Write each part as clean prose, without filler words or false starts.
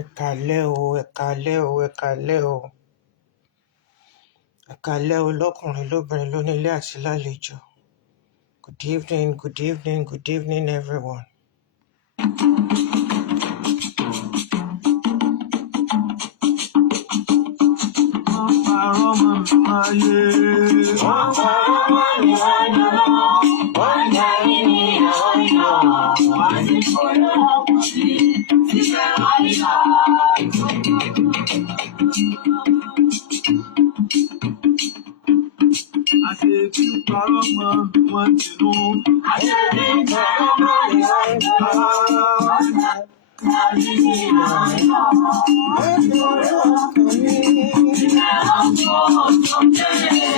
Ẹ káalẹ́ o, ẹ káalẹ́ o, ẹ káalẹ́ o. Ẹ káalẹ́ o lọ́kùnrin lóbìnrin lónílé àti lálejò. Good evening, good evening, good evening everyone.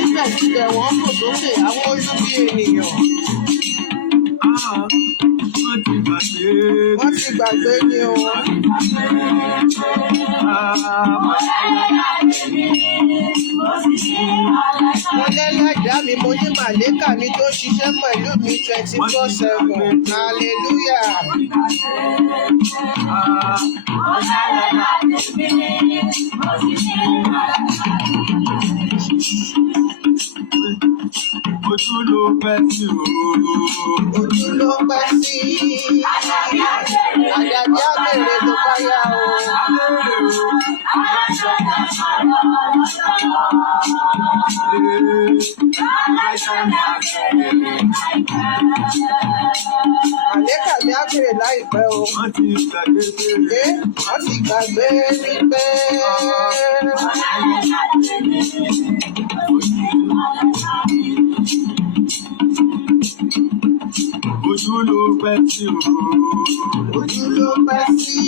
Síbẹ̀síbẹ̀ wọ́n kò sókè àwọn ojú bí ènìyàn. Wọ́n ti gbàgbé ni o. Mo lẹ́lẹ́dàá mi, mo ní màlẹ́kà mi tó ṣiṣẹ́ pẹ̀lú mi 24/7. Hallelujah. Ojú ló pẹ́ sí o. Ojú ló pẹ́ sí. Àjàjà bèrè tó bá yá o. Màlẹ́kà mi á bèrè láìpẹ́ o. Wọ́n ti gbàgbé wípé. Ojú ló pẹ́ sí o. Ojú ló pẹ́ sí.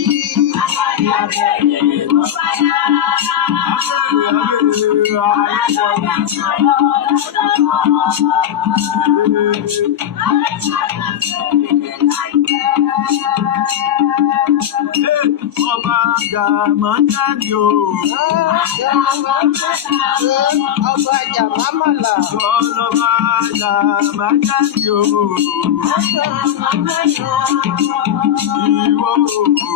Ọba Jàmájáde o. Ọba Jàmámàlà. Ọba Jàmájáde o. Ìwọ òkú.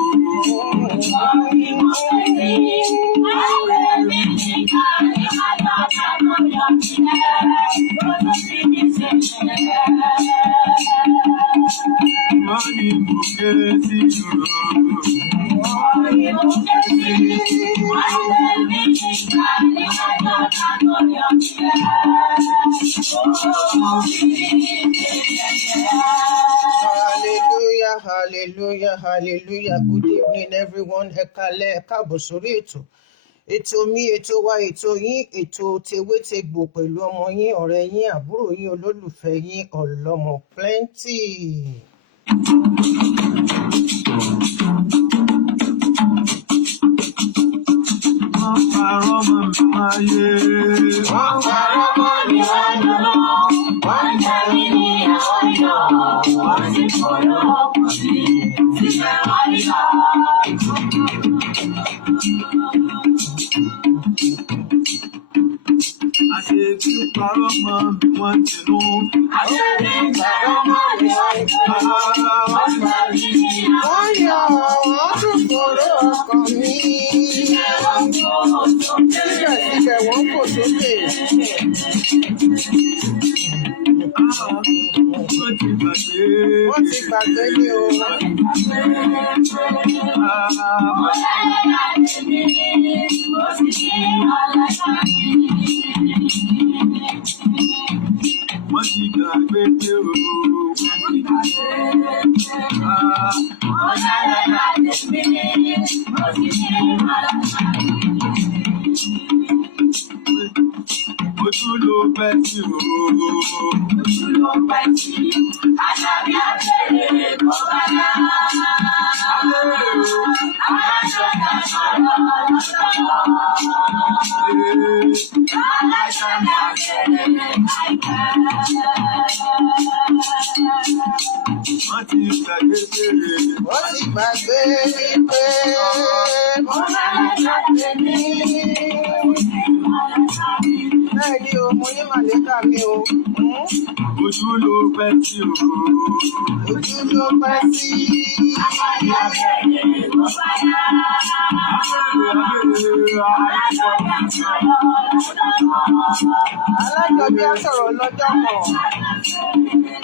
Wọ́n ní bùkẹ́ sí ìṣòro. Hallelujah, hallelujah, hallelujah. Good evening, everyone. Ẹ káalẹ́, ẹ káàbọ̀ sórí ètò. Ètò mi, ètò wa, ètò yín, ètò tewétegbò pẹ̀lú ọmọ yín, ọ̀rẹ́ yín, àbúrò yín, olólùfẹ́ yín, Ọlọ́mọ Plenty. Wọ́n parọ́ mọ́ mi máyé. Wọ́n parọ́ mọ́ mi wáyọ̀. Wọ́n jẹ́rí ní ọ̀yọ́. Wọ́n sì fọ́lọ́ ọkùnrin síbẹ̀ wọ́n yá. Àṣebí parọ́ mọ́ mi wọ́n ti nú. Àṣebí parọ́ mọ́ mi wọ́n ti nú. Wọ́n jẹ́rí ní ọ̀yọ́. Wọ́n tún fọ́lọ́ ọkùnrin. Síbẹ̀síbẹ̀ wọ́n kò sókè. Wọ́n ti gbàgbé ni o. Wọ́n ti gbàgbé ni o. Ojú ló pẹ́ sí o. Ojú ló pẹ́ sí. Àṣàbí àbẹ̀rẹ̀ kó bá yá. Aláṣọ̀dá sọ̀rọ̀ lọ́sọ̀rọ̀. Aláṣọ̀dá bẹ̀rẹ̀ láìpẹ́. Wọ́n ti gbàgbé bèrè. Wọ́n ti gbàgbé wípé. Mo máa ń ṣàgbé ní. Bẹ́ẹ̀ ni o, mo ní màlẹ́kà mi o. Ojú ló pẹ́ sí o. Ojú ló pẹ́ sí. Àṣàbí àbẹ̀rẹ̀ kó bá yá. Alájọbí á sọ̀rọ̀ lọ́jọ́ kan.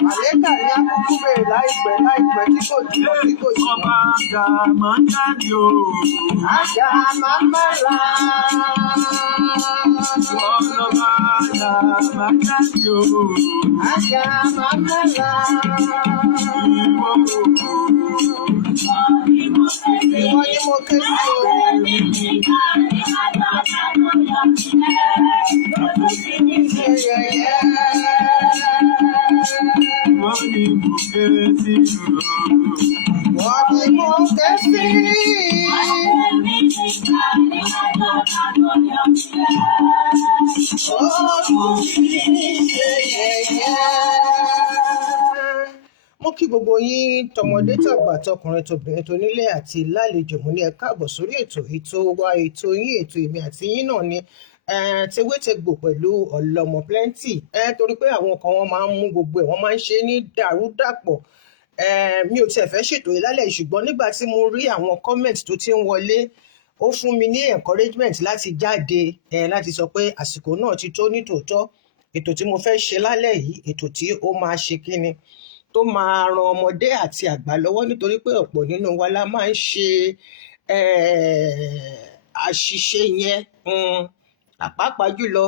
Àlékà ní akúkú bèrè láìpẹ́ tí kò jìnnà tí kò jìnnà. Àjà máa ń mẹ́la. Àjà máa ń mẹ́la. Ìwọ ni mo ké sí o. Mo kí gbogbo yín tọmọdé tàgbà tọkùnrin tóbìnrin tónílé àti lálejò mo ní ẹ káàbọ̀ sórí ètò wa ètò yín ètò èmi àti yín náà ni tewétegbò pẹ̀lú ọlọ́mọ plenty torí pé àwọn kan wọ́n máa ń mú gbogbo ẹ̀ wọ́n máa ń ṣe ní dàrúdàpọ̀ mi ò tiẹ̀ fẹ́ ṣètò ìlálẹ̀ ṣùgbọ́n nígbà tí mo rí àwọn comment tó ti ń wọlé ó fún mi ní encouragement láti jáde láti sọ pé àsìkò náà ti tó nítòótọ́ ètò tí mo fẹ́ ṣe lálẹ́ yìí ètò tí ó máa ṣe kíni tó máa ran ọmọdé àti àgbà lọ́wọ́ nítorí pé ọ̀pọ̀ nínú wa la máa ń ṣe àṣìṣe yẹn pàápàá jùlọ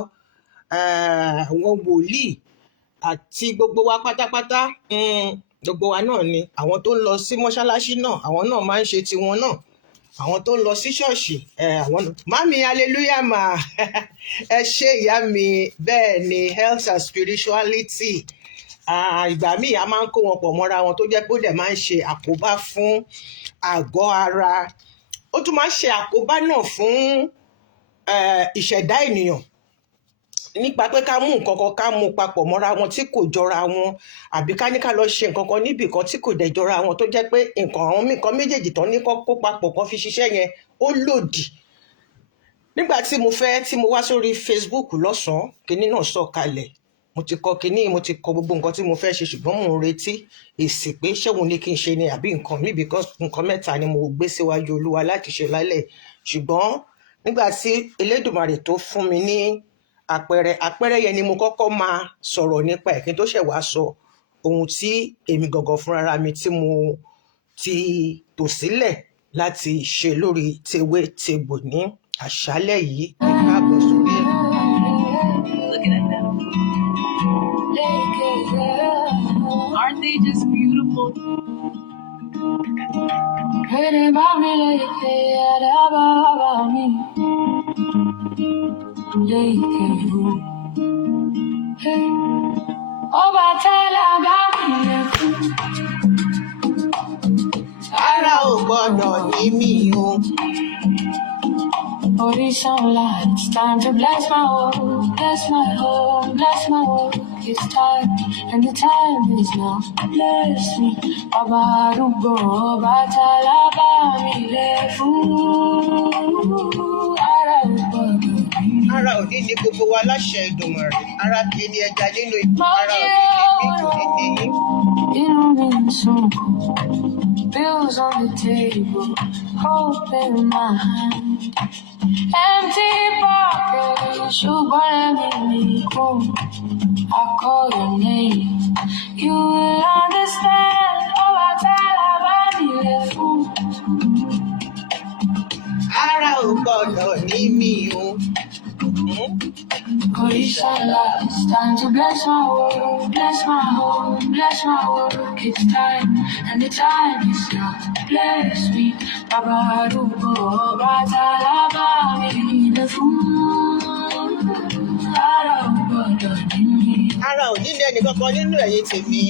àwọn wòlíì àti gbogbo wa pátápátá gbogbo wa náà ni àwọn tó ń lọ sí mọ́ṣáláṣí náà àwọn náà máa ń ṣe tiwọn náà àwọn tó ń lọ sí ṣọ́ọ̀ṣì àwọn mami hallelujah ma ẹ ṣé ìyá mi bẹ́ẹ̀ ni health and spirituality ìgbà míì a máa ń kó wọn pọ̀ mọ́ra wọn tó jẹ́ pé ó dẹ̀ máa ń ṣe àkóbá fún àgọ́ ara ó tún máa ń ṣe àkóbá náà fún ìṣẹ̀dá ènìyàn nípa pé ká mú nǹkan kan ká mú papọ̀ mọ́ra wọn tí kò jọra wọn àbí ká ní ká lọ ṣe nǹkan kan níbì kan tí kò dẹ̀ jọra wọn tó jẹ́ pé nǹkan méjèèjì tán ní kó papọ̀ kan fi ṣiṣẹ́ yẹn ó lòdì. Nígbà tí mo wá sórí Facebook lọ́sàn-án kinní náà sọ̀ kalẹ̀ mo ti kọ gbogbo nǹkan tí mo fẹ́ ṣe ṣùgbọ́n mo ń retí èsì pé ṣéun ní kí n ṣe ni àbí nǹkan mi because nǹkan mẹ́ta ni mo gbé síwájú Olúwa láti ṣe lálẹ́ ṣùgbọ́n nígbà tí Elédùmarè tó fún mi ní àpẹẹrẹ yẹn ni mo kọ́kọ́ máa sọ̀rọ̀ nípa ẹ̀ kí n tó ṣẹ̀ wá sọ ohun tí èmi gangan fúnra mi tí mo ti tò sílẹ̀ láti ṣe lórí tewétegbò ní àṣálẹ́ yìí ní káàbọ̀ sórí ẹ̀. Aren't they just beautiful? Heard about me like they had about me. Hey, oh, but tell about me. Ara ò gbọ́dọ̀ ní mi o. It's time to bless my home, bless my home, bless my home. It's time, and the time is now. Bless me, Baba Rugo, Batalaba, Ara òní ni gbogbo wa láṣẹ Èdùmàrè ara kì í ní ẹja nínú ikú ara òní ní yín. Bills on the table, hope in my hand. Empty pockets, you burn me cold. I call your name, you will understand. Oh, I tell about the fool. Ara ò gbọ́dọ̀ ní mi o. It's time to bless my world, bless my home, bless my work. It's time, and the time is now. Bless me, Baba Rubo, Batalaba, the fool. Ara ò ní ní ẹnì kankan nínú ẹ̀yin tèmi.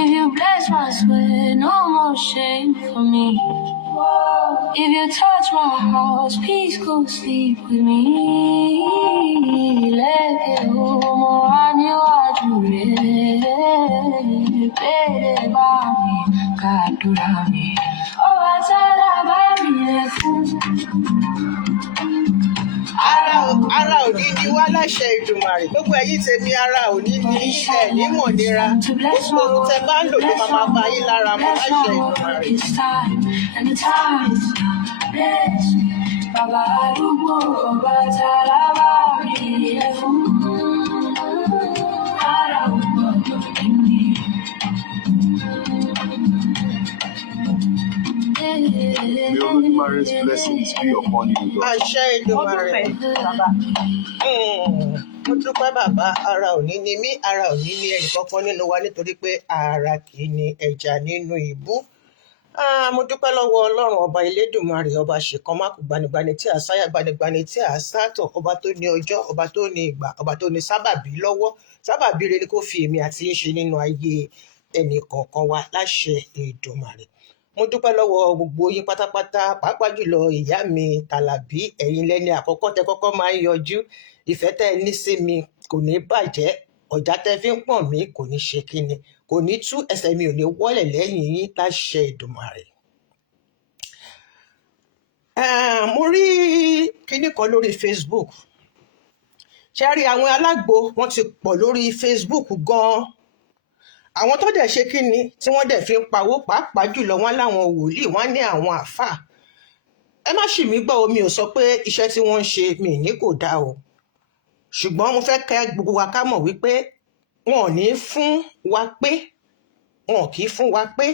If you bless my sweat, no more shame for me. If you touch my house, please go sleep with me. Let go more on you are doing. Better about me, God do me. Oh, I tell about me. Ara òní ni wá láṣẹ Èdùmàrè gbogbo ẹ̀yin tèmi ara òní ní ẹ̀ nímọ̀ nira gbogbo ohun tẹ bá ń lò ló máa bá yín lára mọ́ láṣẹ Èdùmàrè. kábíyèsí bàbá arúgbó ọba tálábà rí ẹ fún ara ò gbọdọ̀ níbi. May Olódùmarè's blessings be upon you, Lord. àṣẹ Èdùmàrè. Mo dúpẹ́ bàbá, ara ò ní ni mí, ara ò ní ní ẹnì kankan nínú wa nítorí pé ara kì í ní ẹja nínú ìbú. Mo dúpẹ́ lọ́wọ́ Ọlọ́run ọba Elédùmarè, ọba ṣèkan mákù, gbanigbani tí a sáyà, gbanigbani tí a sátọ̀, ọba tó ní ọjọ́, ọba tó ní ìgbà, ọba tó ní sábàbí lọ́wọ́. Sábàbí rere kó fi èmi àti yín ṣe nínú ayé ẹnì kọ̀ọ̀kan wa láṣẹ Èdùmàrè. Mo dúpẹ́ lọ́wọ́ gbogbo yín pátápátá, pàápàá jùlọ ìyá mi Tàlàbí, ẹ̀yin lẹ́ni àkọ́kọ́ tẹ kọ́kọ́ máa ń yọjú. Ìfẹ́ tẹ́ ẹ ní sí mi kò ní bàjẹ́, ọ̀já tẹ́ fi ń pọ̀n mí kò ní ṣe kíni, kò ní tú, ẹsẹ̀ mi ò ní wọ́lẹ̀ lẹ́yìn yín láṣẹ Èdùmàrè. Mo rí kíní kan lórí Facebook. Ṣé rí àwọn alágbo wọ́n ti pọ̀ lórí Facebook gan-an. Àwọn tó dẹ̀ ṣe kíni tí wọ́n dẹ̀ fi ń pawó, pàápàá jùlọ wọ́n láwọn wòlíì, wọ́n ní àwọn àáfàá. Ẹ má ṣì mí gbọ́ o, mi ò sọ pé iṣẹ́ tí wọ́n ń ṣe mi ní kò dáa o, ṣùgbọ́n mo fẹ́ kẹ́ gbogbo wa ká mọ̀ wípé wọn ò ní fún wa pé, wọn kì í fún wa pé,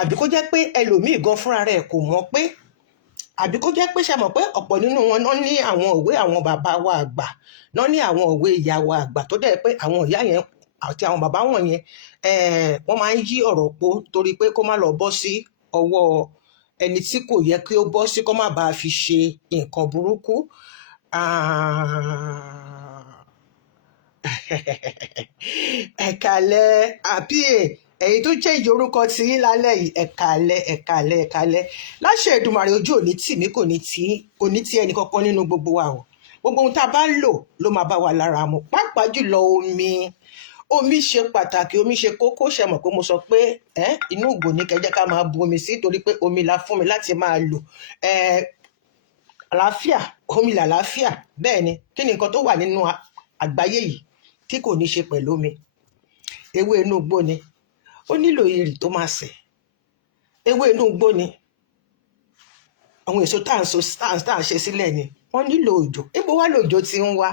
àbí kó jẹ́ pé ẹlòmíì gan fúnra rẹ̀ kò mọ̀ pé, àbí kó jẹ́ pé ṣe mọ̀ pé ọ̀pọ̀ nínú wọn náà ní àwọn òwe àwọn bàbá wa àgbà, náà ní àwọn òwe ìyá wa àgbà tó dẹ̀ pé àwọn ìyá yẹn àti àwọn bàbá wọn yẹn wọ́n máa ń yí ọ̀rọ̀ po torí pé kó má lọ bọ́ sí ọwọ́ ẹni tí kò yẹ kí ó bọ́ sí, kó má bàa fi ṣe nǹkan burúkú. Ẹ̀kàlẹ̀ àbí ẹ̀yin tó jẹ́ ìjórúkọ tí yín lálẹ́ yìí, ẹ̀kàlẹ̀ láṣẹ Èdùmàrè, ojú òní tì mí, kò ní tí ẹnì kankan nínú gbogbo wa o. Gbogbo ohun tá a bá ń lò ló máa bá wa lára mu, pàápàá jùlọ omi ṣe pàtàkì, omi ṣe kókó. Ṣe mọ̀ pé mo sọ pé inú ìgò ní kẹjẹ́ ká máa bu omi sí, torí pé omi la fún mi láti máa lò. Àlàáfíà, omi làlàáfíà. Bẹ́ẹ̀ ni, kí ni nǹkan tó wà nínú àgbáyé yìí tí kò ní ṣe pẹ̀lú omi? Ewé inú igbó ni, ó nílò ìrì tó máa sẹ̀. Ewé inú igbó ni, àwọn èso tá à ń ṣe sílẹ̀ ni, wọ́n nílò òjò. Níbo wá lòjò tí ń wá?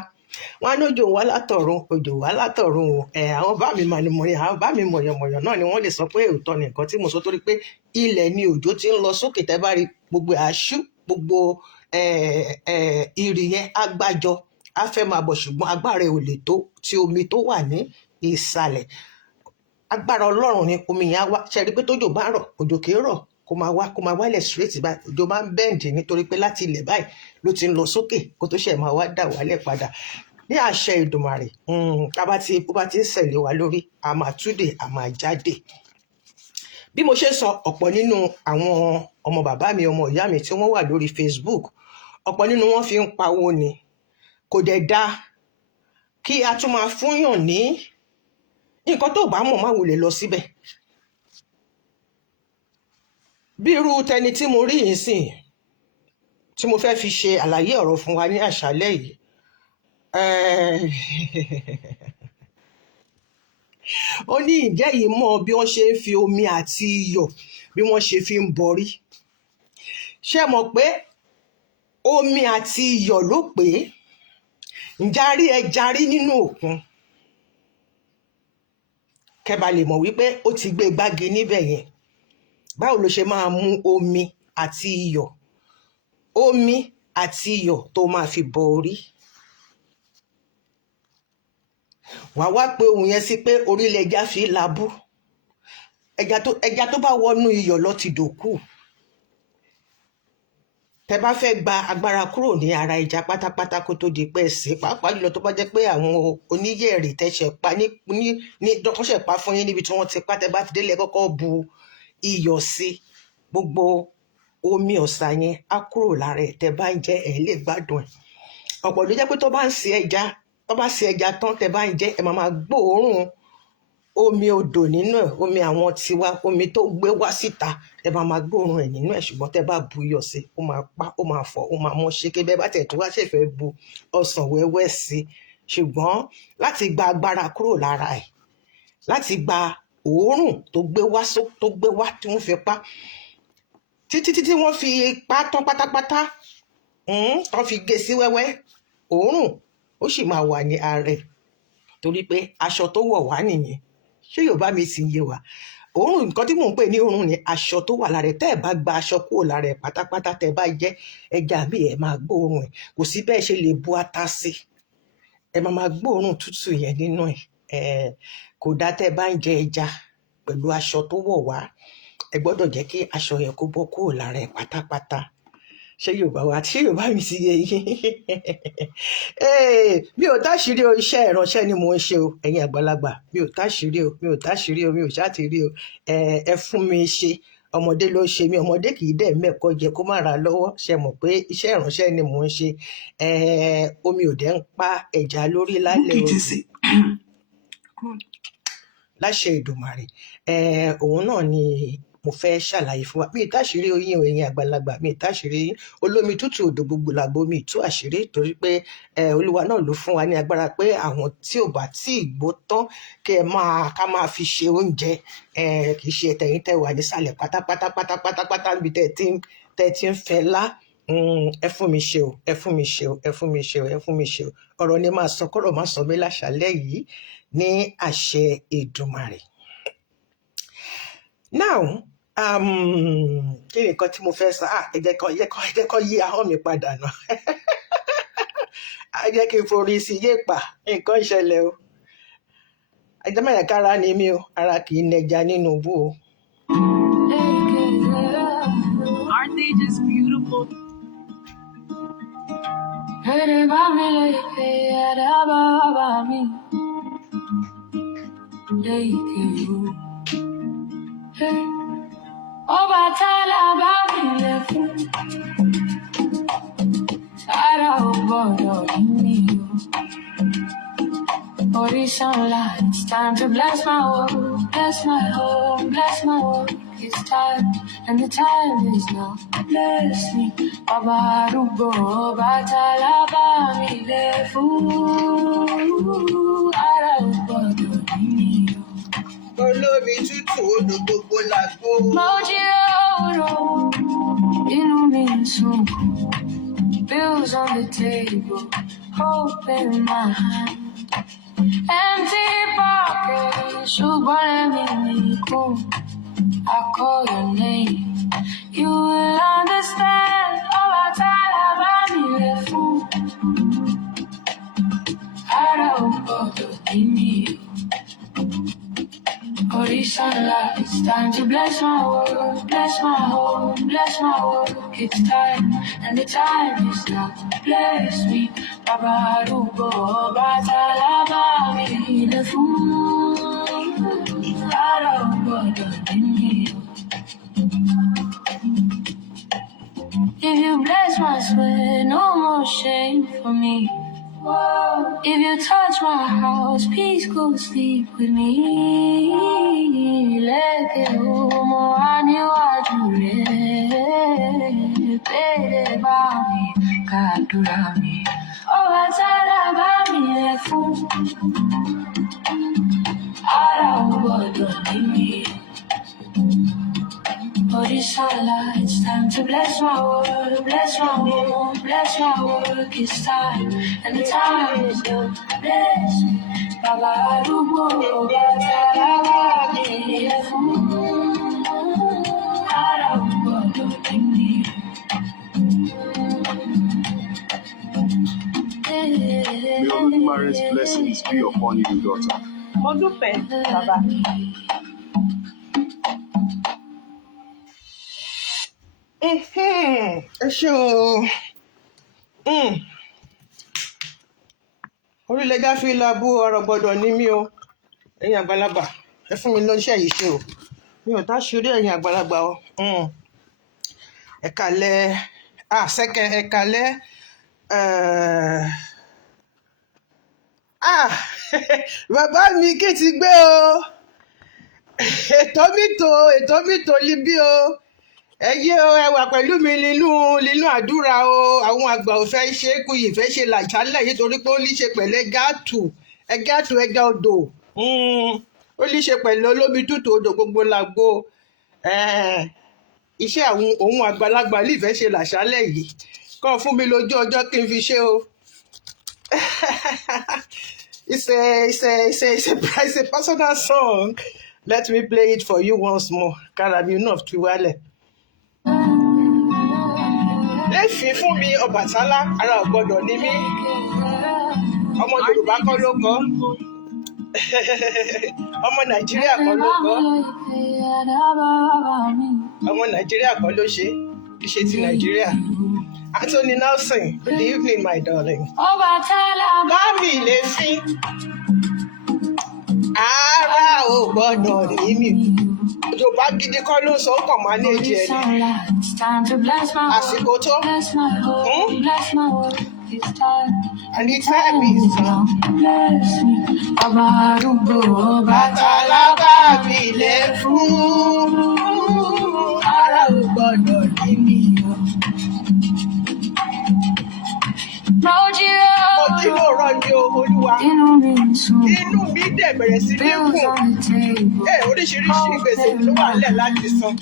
Wọn á lójò wá látọ̀run, òjò wá látọ̀run o. Àwọn bá mi mọ̀nìmọ̀nì, àwọn bá mi mọ̀yànmọ̀yàn náà ni wọ́n lè sọ pé òótọ́ ni nǹkan tí mo sọ, torí pé ilẹ̀ ni òjò ti ń lọ sókè. Tẹ́ bá rí gbogbo àṣù, gbogbo ìrì yẹn á gbájọ, á fẹ́ máa bọ̀, ṣùgbọ́n agbára ẹ̀ ò lè tó ti omi tó wà ní ìsàlẹ̀. Agbára Ọlọ́run ni omi yẹn á wá. Ṣe rí pé tójò bá rọ̀, òjò kìí rọ̀ kó máa wálẹ̀ straight báyìí. Òjò máa ń bẹ́ǹdì nítorí pé láti ilẹ̀ báyìí ló ti ń lọ sókè kó tó ṣe máa wá dà wálẹ̀ padà. Ní àṣẹ Èdùmàrè, bó bá ti ń ṣẹlẹ̀ wá lórí, a máa túdè, a máa jáde. Bí mo ṣe sọ, ọ̀pọ̀ nínú àwọn ọmọ bàbá mi, ọmọ ìyá mi tí wọ́n wà lórí Facebook, ọ̀pọ̀ nínú wọn fi ń pawó ni. Kò dẹ̀ dáa kí a tún máa fúnyàn ní nǹkan tó bá mọ̀, má wulẹ̀ lọ síbẹ̀. Bí irú tẹni tí mo rí yìí sìn, tí mo fẹ́ fi ṣe àlàyé ọ̀rọ̀ fún wa ní àṣálẹ́ yìí. Ó ní ìjẹ́ yìí mọ̀ bí wọ́n ṣe ń fi omi àti iyọ̀ bí wọ́n ṣe fi ń bọrí. Ṣé mọ̀ pé omi àti iyọ̀ ló pé ǹjẹ́ ẹja rí nínú òkun? Kẹ́bà lè mọ̀ wípé ó ti gbé gbági níbẹ̀ yẹn. Báwo ló ṣe máa mú omi àti iyọ̀ tó máa fi bọ orí? Wàá wá pé ohun yẹn sí pé orílẹ̀ ẹja fi labú. Ẹja tó bá wọnú iyọ̀ lọ ti dòkú. Tẹ́ bá fẹ́ gba agbára kúrò ní ara ẹja pátápátá kó tó di pé ẹ̀sìn, pàápàá jùlọ tó bá jẹ́ pé àwọn oníyẹ̀rì tẹ̀sẹ̀ pa dọ́kọ́sẹ̀ pa fún yín níbi tí wọ́n ti pa, tẹ́ bá ti délé kọ́kọ́ bu iyọ̀ sí, gbogbo omi ọ̀sà yẹn á kúrò lára ẹ̀. Tẹ́ bá ń jẹ ẹ̀ lè gbádùn ẹ̀. Ọ̀pọ̀ ló jẹ́ pé tó bá ṣe ẹja tán, tẹ́ bá ń jẹ ẹ̀ máa gbóòórùn omi odò nínú ẹ̀, omi àwọn tiwa, omi tó gbé wá síta, ẹ máa gbóòórùn ẹ̀ nínú ẹ̀. Ṣùgbọ́n tẹ́ bá bu iyọ̀ sí, ó máa pa, ó máa fọ̀, ó máa mọ́ ṣe. Kébẹ́ bá tẹ̀ tó wá ṣẹ̀fẹ̀ bu ọsàn wẹ́wẹ́ sí. Ṣùgbọ́n láti gba agbára kúrò lára ẹ̀, láti gba òórùn tó gbé wá tí wọ́n fi pa, títí wọ́n fi pa tán pátápátá wọ́n fi gé sí wẹ́wẹ́ òórùn ó sì máa wà ní ara ẹ̀ torí pé aṣọ tó wọ̀ wá nìyẹn. ṣé Yorùbá mi sì ń yé wa? òórùn, nǹkan tí mò ń pè ní òórùn ni aṣọ tó wà lára ẹ̀. tẹ́ ẹ̀ bá gba aṣọ kúrò lára ẹ̀ pátápátá, tẹ́ ẹ bá jẹ ẹja mi ẹ̀ máa gbóòórùn ẹ̀. kò sí bẹ́ẹ̀ ṣe lè bu ata sí, ẹ máa gbóòórùn tútù yẹn nínú ẹ̀. kò dáa tẹ́ ẹ bá ń jẹ ẹja pẹ̀lú aṣọ tó wọ̀ wá, ẹ gbọ́dọ̀ jẹ́ kí aṣọ yẹn kó bọ́ kúrò lára ẹ̀ pátápátá. ṣé Yorùbá mi sì yé yín? mi ò táṣìírí o, iṣẹ́ ìránṣẹ́ ni mò ń ṣe o, ẹ̀yin àgbàlagbà, mi ò táṣìírí o, mi ò ṣàtìrí o. ẹ fún mi ṣe, ọmọdé ló ṣe mí, ọmọdé kì í dẹ̀ mẹ́kọ̀ọ́ jẹ kó má ra lọ́wọ́. ṣe mọ̀ pé iṣẹ́ ìránṣẹ́ ni mò ń ṣe. omi ò dẹ̀ ń pa ẹja lórí lálẹ́ o, láṣẹ Èdùmàrè. òun náà ni mo fẹ́ ṣàlàyé fún wa. mi ì táṣìírí oyin o, ẹ̀yin àgbàlagbà, mi ì táṣìírí yín. olómi tútù odò gbogbo làgbo mi ì tú àṣírí, torí pé Olúwa náà ló fún wa ní agbára pé àwọn tí ò bá tí ì gbó tán ká máa fi ṣe oúnjẹ. kì í ṣe tẹ̀yin tẹ́ wà nísàlẹ̀ pátápátá níbi tẹ́ ti ń fẹ́ lá. ẹ fún mi ṣe o, ẹ fún mi ṣe o, ẹ fún mi ṣe o, ẹ fún mi ṣe o. ọ̀rọ̀ ni máa sọ kọ́rọ̀ má sọ mí láṣálẹ́ yìí ní àṣẹ Èdùmàrè. now kí ni nǹkan tí mo fẹ́ sọ? ẹ jẹ́ kó yí ahọ́n mi padà náà. ẹ jẹ́ kí n forí sí yéèpà, nǹkan ìṣẹ̀lẹ̀ o. ẹjẹ́ mẹ́rin kára ni mí o, ara kì í nẹja nínú ibú o. Aren't they just beautiful? Ọbàtálá bá mi lẹ́kún, sára ò gbọ́dọ̀ ní o. Òrìṣà ńlá, it's time to bless my world, bless my home, bless my world. It's time, and the time is now. Bless me, Baba arúgbó, Ọbàtálá bá mi lẹ́kún, sára ò gbọ́dọ̀ ní o. olómi tútù odò gbogbo làgbo. Mo jí òwúrọ̀, inú mi ń sùn. Bills on the table, hope in my hand. Empty pockets, ṣùgbọ́n ẹ̀mí mi kún. I call your name, you will understand. Ọbàtálá bá mi lẹ́kún, ara ò gbọ́dọ̀ ní mi o. Òrìṣà ńlá, it's time to bless my world, bless my home, bless my world. It's time, and the time is now. Bless me, Baba arúgbó, Ọbàtálá bá mi lẹ́kún, ara ò gbọ́dọ̀ ní mi o. If you bless my sweat, no more shame for me. If you touch my house, please go sleep with me. Lẹ́kẹ̀ ọmọ wa níwájú rẹ̀, bẹ́ẹ̀ bá mi kàdúrà mi. Ọbàtálá bá mi lẹ́kún, ara ò gbọ́dọ̀ ní mi. Òrìṣà ńlá, it's time to bless my world, bless my home, bless my work. It's time, and the time is now. Bless me, Baba arúgbó, Ọbàtálá bá mi lẹ́kún, ara ò gbọ́dọ̀ ní mi. May Olódùmarè's blessings be upon you, daughter. mo dúpẹ́ bàbá. ẹ ṣé o. orílẹ̀ gáfí labú ọ̀rọ̀ gbọ́dọ̀ ní mí o, ẹ̀yin àgbàlagbà, ẹ fún mi lóṣẹ́ yìí ṣe o. mi ò táṣìírí ẹ̀yin àgbàlagbà o. ẹ kálẹ́ sẹ́kẹ̀, ẹ kálẹ́. bàbá mi kì í ti gbé o. ètò mi tò líbí o. ẹ yé o, ẹ wà pẹ̀lú mi nínú àdúrà o. àwọn àgbà ò fẹ́ ṣe é kú yìí, fẹ́ ṣe làjálẹ̀ yìí torí pé ó ní ṣe pẹ̀lú ẹja odò. ó ní ṣe pẹ̀lú olómi tútù odò gbogbo làgbo. iṣẹ́ àwọn ohun àgbàlagbà nífẹ̀ẹ́ ṣe làṣálẹ̀ yìí kọ́ fún mi lójú ọjọ́ kí n fi ṣe o. It's a personal song. Let me play it for you once more. Kára mi náà fi wálẹ̀. Léfì fún mi Ọbàtálá, ara ò gbọ́dọ̀ ní mí. Ọmọ Yorùbá kọ́ ló kọ. Ọmọ Nàìjíríà kọ́ ló kọ. Ọmọ Nàìjíríà kọ́ ló ṣe. Iṣẹ́ ti Nàìjíríà. Anthony Nelson, good evening, my darling. Bámi lè fi ara ò gbọ́dọ̀ ní mí. Yorùbá gidi kọ́ ló sọ kàn máa ní èjì ẹni. Àsìkò tó. And it's time is now. Ọbàtálá bámi lè fún ara ò gbọ́dọ̀ ní mí. Mo jí lóòrọ̀ ní Olúwa. Inú mi dẹ̀ bẹ̀rẹ̀ sí ní kùn. Oríṣiríṣi gbèsè ló wà nílẹ̀ láti san.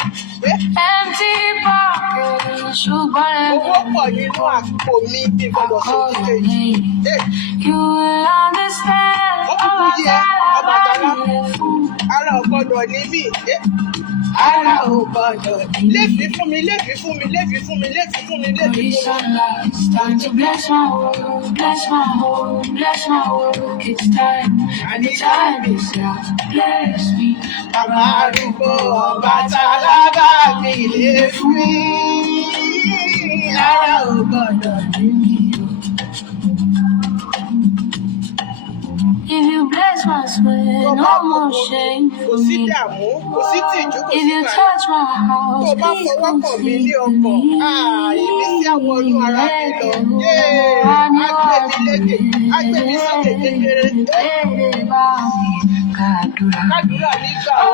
Owó pọ̀ nínú àpò mi bí gbọ́dọ̀ ṣe kíkejì. Ó kúkú yẹ Ọbàtálá. Ara ò gbọ́dọ̀ ní mí. Ara ò gbọ́dọ̀ ní mí. Léfì fún mi, léfì fún mi, léfì fún mi, léfì fún mi, léfì fún mi. Time to bless my home, bless my home, bless my home. It's time, and the time is now. Bless me. Bàbá arúgbó Ọbàtálá bámi lè fún ara ò gbọ́dọ̀ ní mí. If you bless my sweat, no more shame Kò for sí me. dààmú, kò sí tìjú, kò If sí you bàrà. touch my Tó house, o bá please fọwọ́ come kàn mí see ní ọkàn, me. ìmísí àwọn ọdún ara mi lọ. Á gbé mi lékè, á gbé mi sókè kékeré. Kádùrá mi gbà ó.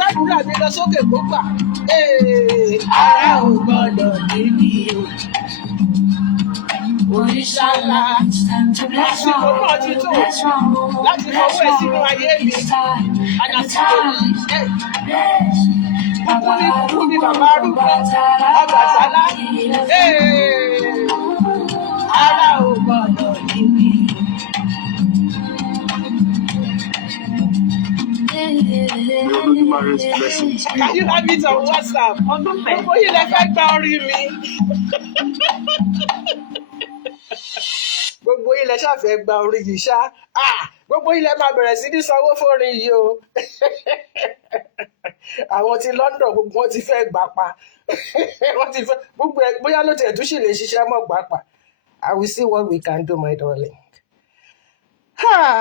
Kádùrá mi lọ sókè kó gbà. Ara ò gbọ́dọ̀ ní mí o. Òrìṣà ńlá. Àsìkò náà ti tó láti fọwọ́ ẹ̀ sínú ayé mi. Àdàsíkò yìí. Kúkú ni bàbá arúgbó Ọbàtálá. Ara ò gbọ́dọ̀ ní mí. Olódùmarè's blessings be Can you have it on WhatsApp? Gbogbo yìí lẹ fẹ́ gba orí mi. Gbogbo yìí lẹ ṣàfẹ́ gba orí yìí ṣá. Gbogbo yìí lẹ máa bẹ̀rẹ̀ sí ní sanwó fórin yìí o. Àwọn ti London gbogbo wọn ti fẹ́ gbà pa. Wọ́n ti fẹ́ gbogbo ẹ̀ bóyá ló tiẹ̀ tún sì lè ṣiṣẹ́ mọ́ gbà pa. I will see what we can do, my darling.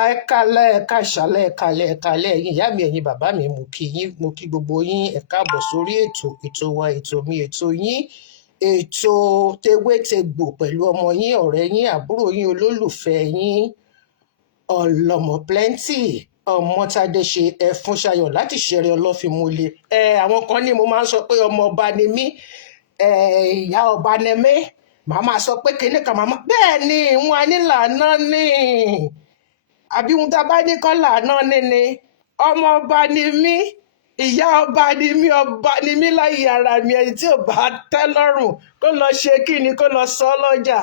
Ẹ kálẹ́, ẹ káàṣálẹ́, ẹ kálẹ́, ẹ kálẹ́, ẹ̀yin ìyá mi, ẹ̀yin bàbá mi, mo kí yín, mo kí gbogbo yín, ẹ káàbọ̀ sórí ètò wa, ètò mi, ètò yín, ètò tewétegbò pẹ̀lú ọmọ yín, ọ̀rẹ́ yín, àbúrò yín, olólùfẹ́ yín, Ọlọ́mọ Plenty, Ọmọ́tádéṣe Ẹfúnṣayọ̀ láti Ṣẹ̀rẹ Ọlọ́fínmúlé. Àwọn kan ní mo máa ń sọ pé ọmọ ọba ni mí, ìyá ọba ni mí, màá máa sọ pé kinní kan màmá bẹ́ẹ̀ ni wọn á nílà náà ní àbí ohun tá a bá ní kọ́là náà ní ọmọ ọba ni mí, ìyá ọba ni mí, ọba ni mí láyé ara mi. Ẹni tí ò bá tẹ́ lọ́rùn kó lọ ṣe kí ni kó lọ sọ lọ́jà.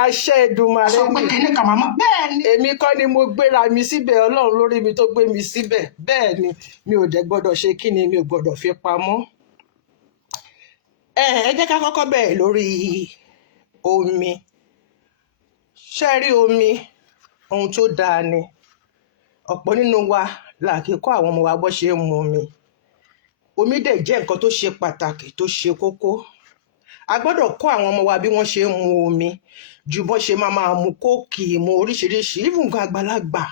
Àṣẹ Èdùmàrè Sọ pé ni. kinní kan màmá bẹ́ẹ̀ ni. Èmi kọ́ ni mo gbéra mi síbẹ̀, Ọlọ́run lórí mi tó gbé mi síbẹ̀. Bẹ́ẹ̀ ni mi ò dẹ̀ gbọ́dọ̀ ṣe kí ni, mi ò gbọ́dọ̀ fi pamọ́. Ẹ jẹ́ ká kọ́kọ́ bẹ̀rẹ̀ lórí omi. Ṣé rí omi ohun tó dáa ni. Ọ̀pọ̀ nínú wa là kí kọ́ àwọn ọmọ wa bó ṣe ń mu omi. Omi dẹ̀ jẹ́ nǹkan tó ṣe pàtàkì, tó ṣe kókó. A gbọ́dọ̀ kọ́ àwọn ọmọ wa bí wọ́n ṣe ń mu omi ju bó ṣe máa mu kóòkì, mu oríṣiríṣi. Even gan àgbàlagbà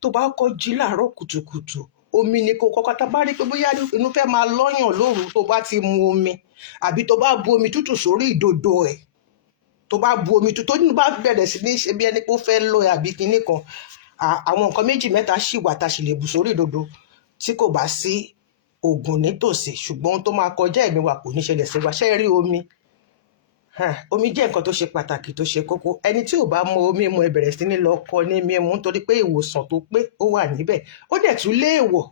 tó bá kọ́ jí láàárọ̀ kùtùkùtù, omi ni kò kọ́kọ́. Tá bá rí pé bóyá inú fẹ́ máa lọ́yàn lóru tó bá ti mu omi, àbí tó bá bu omi tútù sórí ìdodo ẹ̀, tó bá bu omi tútù tó nínú bá bẹ̀rẹ̀ sí ní ṣe bí ẹni pé ó fẹ́ lọ àbí kinní kan, àwọn nǹkan méjì mẹ́ta ṣì wà tá a sì lè bù sórí ìdodo tí kò bá sí oògùn nítòsí, ṣùgbọ́n ohun tó máa kọjá ẹ̀mí wa kò ní ṣẹlẹ̀ sí wa. Ṣé rí omi? Omi jẹ́ nǹkan tó ṣe pàtàkì, tó ṣe kókó. Ẹni tí ò bá mọ omi mu ẹ bẹ̀rẹ̀ sí ní lọ kọ́ ní mímu nítorí pé ìwòsàn tó pé ó wà níbẹ̀. Ó dẹ̀ tún léèwọ̀.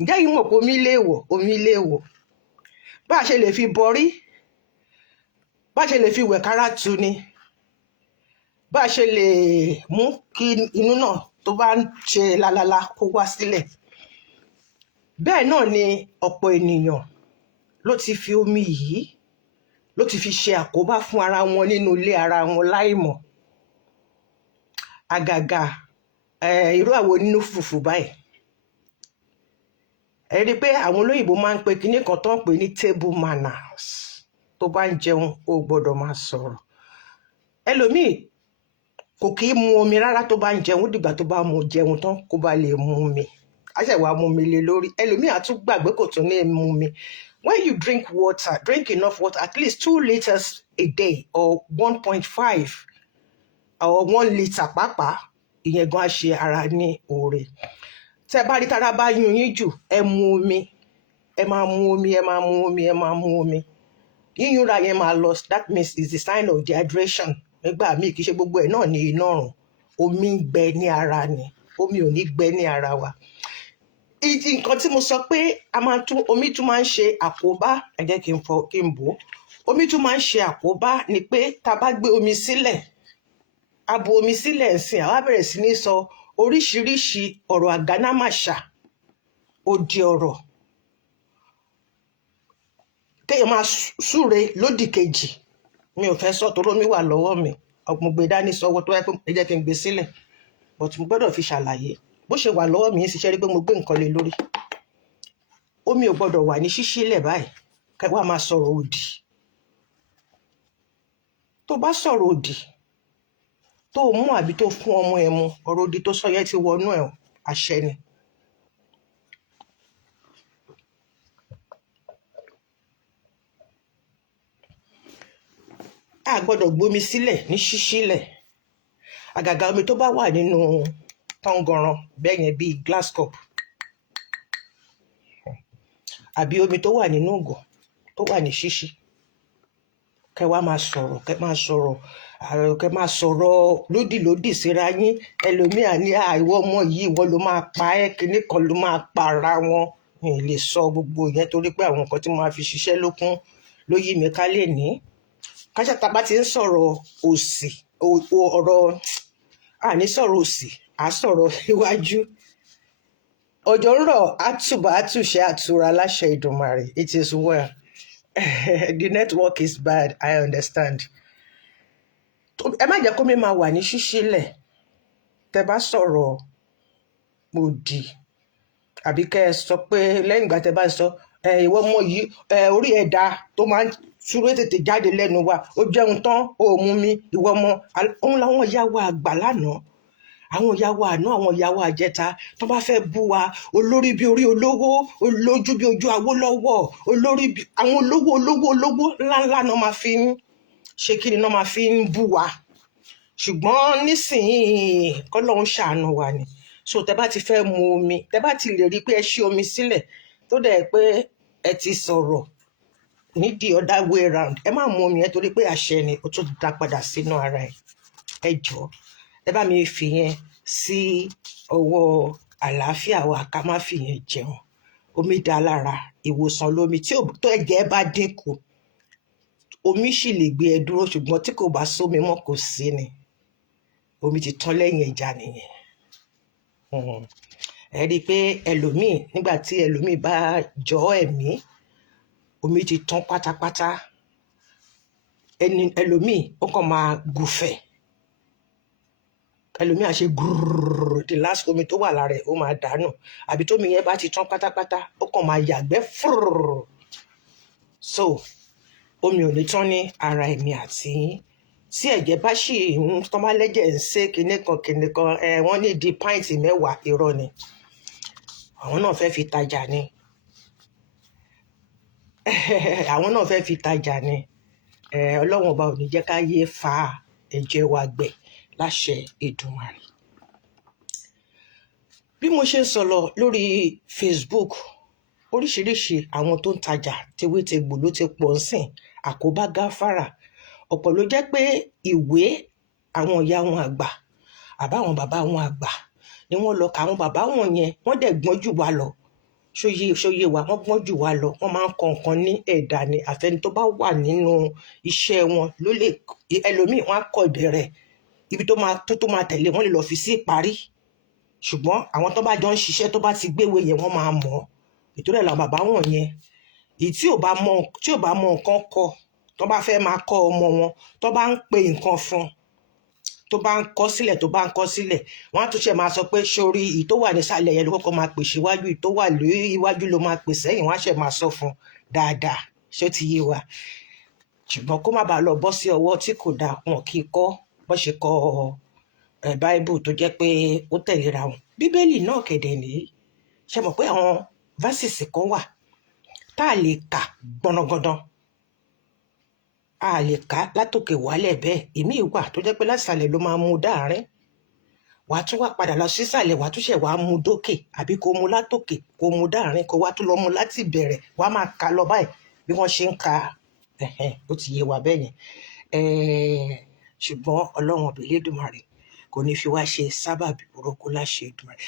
Ǹjẹ́ yìí mọ̀ pé omi léèwọ̀? Omi léèwọ̀. bá a ṣe lè fi bọrí, bá a ṣe lè fi wẹ̀kára tu ni, bá a ṣe lè mú kí inú náà tó bá ń ṣe lálálá kó wá sílẹ̀. Bẹ́ẹ̀ náà ni ọ̀pọ̀ ènìyàn ló ti fi omi yìí ló ti fi ṣe àkóbá fún ara wọn nínú ilé ara wọn láìmọ̀. Àgàgà irú àwọn onínú fùfù báyìí, ẹ rí i pé àwọn olóyìnbó máa ń pe kinní kan tó ń pè ní table manners. Tó bá ń jẹun o gbọ́dọ̀ máa sọ̀rọ̀. Ẹlòmíì kò kì í mu omi rárá tó bá ń jẹun, dìgbà tó bá mu jẹun tán kó bá lè mu omi, á ṣẹ̀ wá mu omi lé lórí. Ẹlòmíì á tún gbàgbé kò tún ní mu omi. When you drink water, drink enough water, at least 2 liters a day or 1.5 or 1 litre pàápàá, ìyẹn gan á ṣe ara ní oore. Tẹ́ bá rí tára bá yún yín jù, ẹ mu omi, ẹ máa mu omi, ẹ máa mu omi, ẹ máa mu omi. Yíyúnra yẹn máa lọ, that means it's a sign of dehydration. Nígbà míì kì í ṣe gbogbo ẹ̀ náà ní iná ọ̀run, omi ń gbẹ ní ara ni, omi ò ní gbẹ ní ara wa. Nǹkan tí mo sọ pé omi tún máa ń ṣe àkóbá, ẹ jẹ́ kí n bò ó. Omi tún máa ń ṣe àkóbá ni pé tá a bá gbé omi sílẹ̀, a bu omi sílẹ̀ ńsìn, àwa bẹ̀rẹ̀ sí ní sọ oríṣiríṣi ọ̀rọ̀ àgánámàṣà, odi ọ̀rọ̀, kéèyàn máa súre lódì kejì. Mi ò fẹ́ sọ torí omi wà lọ́wọ́ mi, mo gbé dání sọ́wọ́ tó yẹ pé ẹ jẹ́ kí n gbé sílẹ̀, but mo gbọ́dọ̀ fi ṣàlàyé bó ṣe wà lọ́wọ́ mi. Ṣiṣẹ́ rí pé mo gbé nǹkan lé lórí. Omi ò gbọ́dọ̀ wà ní ṣíṣílẹ̀ báyìí kẹ́ wá máa sọ̀rọ̀ òdì. Tó bá sọ̀rọ̀ òdì tó mú àbí tó fún ọmọ ẹ mu, ọ̀rọ̀ òdì tó sọ yẹn ti wọnú ẹ̀, àṣẹ ni. A gbọ́dọ̀ gbómi sílẹ̀ ní ṣíṣílẹ̀. Àgàgà omi tó bá wà nínú tangaran bẹ́ẹ̀ yẹn bíi glass cup, àbí omi tó wà nínú ògò tó wà ní ṣíṣí, kẹ́ wá máa sọ̀rọ̀, kẹ́ máa sọ̀rọ̀ lódìlódì síra yín. Ẹlòmíà ní ìwọ ọmọ yìí, ìwọ ló máa pa ẹ́, kinní kan ló máa pa ara wọn. Mi ò lè sọ gbogbo ìyẹn torí pé àwọn nǹkan tí mo máa fi ṣiṣẹ́ ló yí mi ká lè ní. Káṣá tá bá ti ń sọ̀rọ̀ òsì, ọ̀rọ̀ àní sọ̀rọ̀ òsì, à sọ̀rọ̀ iwájú. Òjò ń rọ̀, àtùbà àtùṣe àtura láṣẹ Ìdùmarè. It is well. The network is bad, I understand. Ẹ má jẹ́ kó mi máa wà ní ṣíṣílẹ̀. Tẹ́ bá sọ̀rọ̀ òdì àbí kẹ́ ẹ sọ pé lẹ́yìn ìgbà tẹ́ bá sọ ìwọ ọmọ yìí, orí ẹ̀dá tó máa ń súré tètè jáde lẹ́nu wa, ó jẹun tán ó mú mi, ìwọ ọmọ. Òun làwọn ìyá wa àgbà lánàá, àwọn ìyá wa àná, àwọn ìyá wa àjẹta tó bá fẹ́ bú wa, olórí bí orí olówó, olójú bí ojú Awólọ́wọ̀, olórí bí àwọn olówó ńláńlá náà máa fi ń ṣe kí ni, náà máa fi ń bú wa. Ṣùgbọ́n nísìnyí kọ́lọ́run ṣàánú wa ni. So tẹ́ bá ti fẹ́ mu omi, tẹ́ bá ti lè rí pé ẹ ṣí omi sílẹ̀ tó dẹ̀ pé ẹ ti sọ̀rọ̀ ní the other way round, ẹ má mu omi yẹn torí pé àṣẹ ni ó tún dá padà sínú ara ẹ̀. Ẹ jọ̀ọ́ ẹ bá mi fi yẹn sí ọwọ́ àlàáfíà wa, ká má fi yẹn jẹun. Omi dá lára, ìwòsàn lómi. Tó ẹ̀jẹ̀ bá dínkù, omi sì lè gbé ẹ dúró, ṣùgbọ́n tí kò bá sómi mọ́ kò sí ni. Omi ti tán lẹ́yìn ẹja nìyẹn. Ẹ rí i pé ẹlòmíì, nígbà tí ẹlòmíì bá jọ ẹ̀mí, omi ti tán pátápátá. Ẹlòmíì ó kàn máa gùfẹ̀, ẹlòmíì á ṣe gùrùrù, the last omi tó wà lára ẹ̀ ó máa dànù. Àbí tómi yẹn bá ti tán pátápátá, ó kàn máa yàgbẹ́ fúrùrù. So omi ò ní tán ní ara ẹ̀mí àti yín. Tí ẹ̀jẹ̀ bá ṣì ń tán, bá lẹ́jẹ̀ ń ṣe kinní kan, wọ́n ní di pint 10, irọ́ ni. Àwọn náà fẹ́ fi tajà ni. Àwọn náà fẹ́ fi tajà ni. Ọlọ́run ọba ò ní jẹ́ ká yé fa ẹ̀jẹ̀ wa gbẹ láṣẹ Èdùmàrè. Bí mo ṣe ń sọ̀rọ̀ lórí Facebook, oríṣiríṣi àwọn tó ń tajà tewétegbò ló ti pọ̀ ń sìn, àkóbá gáfárà. Ọ̀pọ̀ ló jẹ́ pé ìwé àwọn ìyá wọn àgbà àbáwọn bàbá wọn àgbà ni wọ́n lọ kà. Àwọn bàbá wọn yẹn wọ́n dẹ̀ gbọ́n jù wá lọ, ṣóyè wa wọ́n gbọ́n jù wá lọ, wọ́n máa ń kọ nǹkan ní ẹ̀dà ni, àfẹni tó bá wà nínú iṣẹ́ wọn ló lè, ẹlòmíì wọ́n á kọ ìbẹ̀rẹ̀, ibi tó máa tẹ̀lé wọ́n lè lọ fi sí ìparí, ṣùgbọ́n àwọn tó bá jọ ń ṣiṣẹ́ tó bá ti gbéwèé yẹn wọ́n máa mọ̀ ọ́. ìtòrẹ́ làwọn bàbá wọn yẹn, èyí tí ò bá mọ nǹkan kọ, tó bá fẹ́ máa kọ́ ọmọ wọn, tó bá ń pe nǹkan fún, tó bá ń kọ sílẹ̀, wọ́n á tún ṣe máa sọ pé sórí èyí tó wà nísàlẹ̀ yẹn ló kọ́kọ́ máa pè síwájú, èyí tó wà lórí iwájú ló máa pè sẹ́yìn, wọ́n á ṣe máa sọ fún dáadáa, ṣé ó ti yé wa. ṣùgbọ́n kó má bàa lọ bọ́ sí ọwọ́ tí kò dáa, wọn kì í kọ́ bó ṣe kọ báíbù tó jẹ́ pé ó tẹ̀léra wọn. bíbélì náà kẹ̀dẹ̀ nìyí, ṣe mọ̀ pé àwọn verses kan wà tá a lè kà gbọ̀nàgàndàn, a lè kà látòkè wálẹ̀ bẹ́ẹ̀. èmi wà tó jẹ́ pé lásàlẹ̀ ló máa mú dáàrin, wàá tún wá padà lọ sísàlẹ̀, wàá tún ṣẹ̀ wàá mú dókè, àbí kó mú látòkè kó mú dáàrin, kó wá tún lọ mú láti ìbẹ̀rẹ̀, wàá máa kà lọ báyìí bí wọ́n ṣe ń ka. ó ti yé wa bẹ́ẹ̀ yẹn. ṣùgbọ́n ọlọ́run ọbẹ̀ Elédùmarè kò ní fi wá ṣe sábàbí burúkú láṣẹ Èdùmàrè.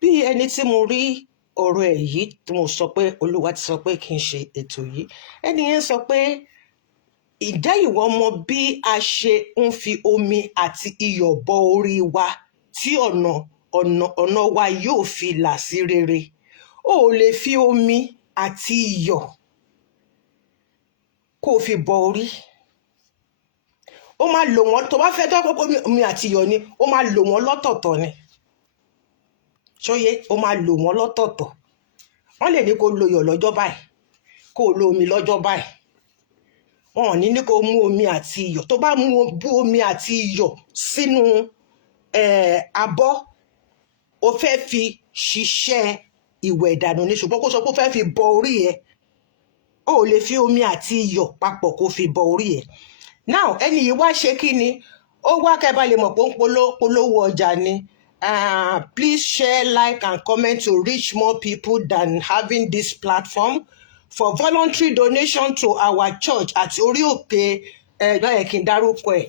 bí ẹni tí mo rí ọ̀rọ̀ ẹ̀ yìí tí mo sọ pé olúwa ti sọ pé kí n ṣe ètò yìí, ẹni yẹn sọ pé ìjẹ́ ìwọ mọ bí a ṣe ń fi omi àti iyọ̀ bọ orí wa tí ọ̀nà wa yóò fi là sí rere. o ò lè fi omi àti iyọ̀ kó o fi bọ orí. ó máa lò wọ́n, tó bá fẹ́ tọ́ pé omi àti iyọ̀ ni, ó máa lò wọ́n lọ́tọ̀ọ̀tọ̀ ni. ṣóyé, ó máa lò wọ́n lọ́tọ̀ọ̀tọ̀. wọ́n lè ní kó lo iyọ̀ lọ́jọ́ báyìí, kó o lo omi lọ́jọ́ báyìí. wọn ò ní kó mú omi àti iyọ̀. tó bá bú omi àti iyọ̀ sínú abọ́, o fẹ́ fi ṣiṣẹ́ ìwẹ̀ ìdànù ni, ṣùgbọ́n kó sọ pé ó fẹ́ fi bọ orí ẹ̀, o ò lè fi omi àti iyọ̀ papọ̀ kó fi bọ orí ẹ̀. now ẹni yìí wá ṣe kí ni? ó wá kẹ́ bá lè mọ̀ pé ó ń polówó ọjà ni. Please share, like and comment to reach more people than having this platform for voluntary donation to our church àti orí òkè báyẹn kí n dárúkọ ẹ̀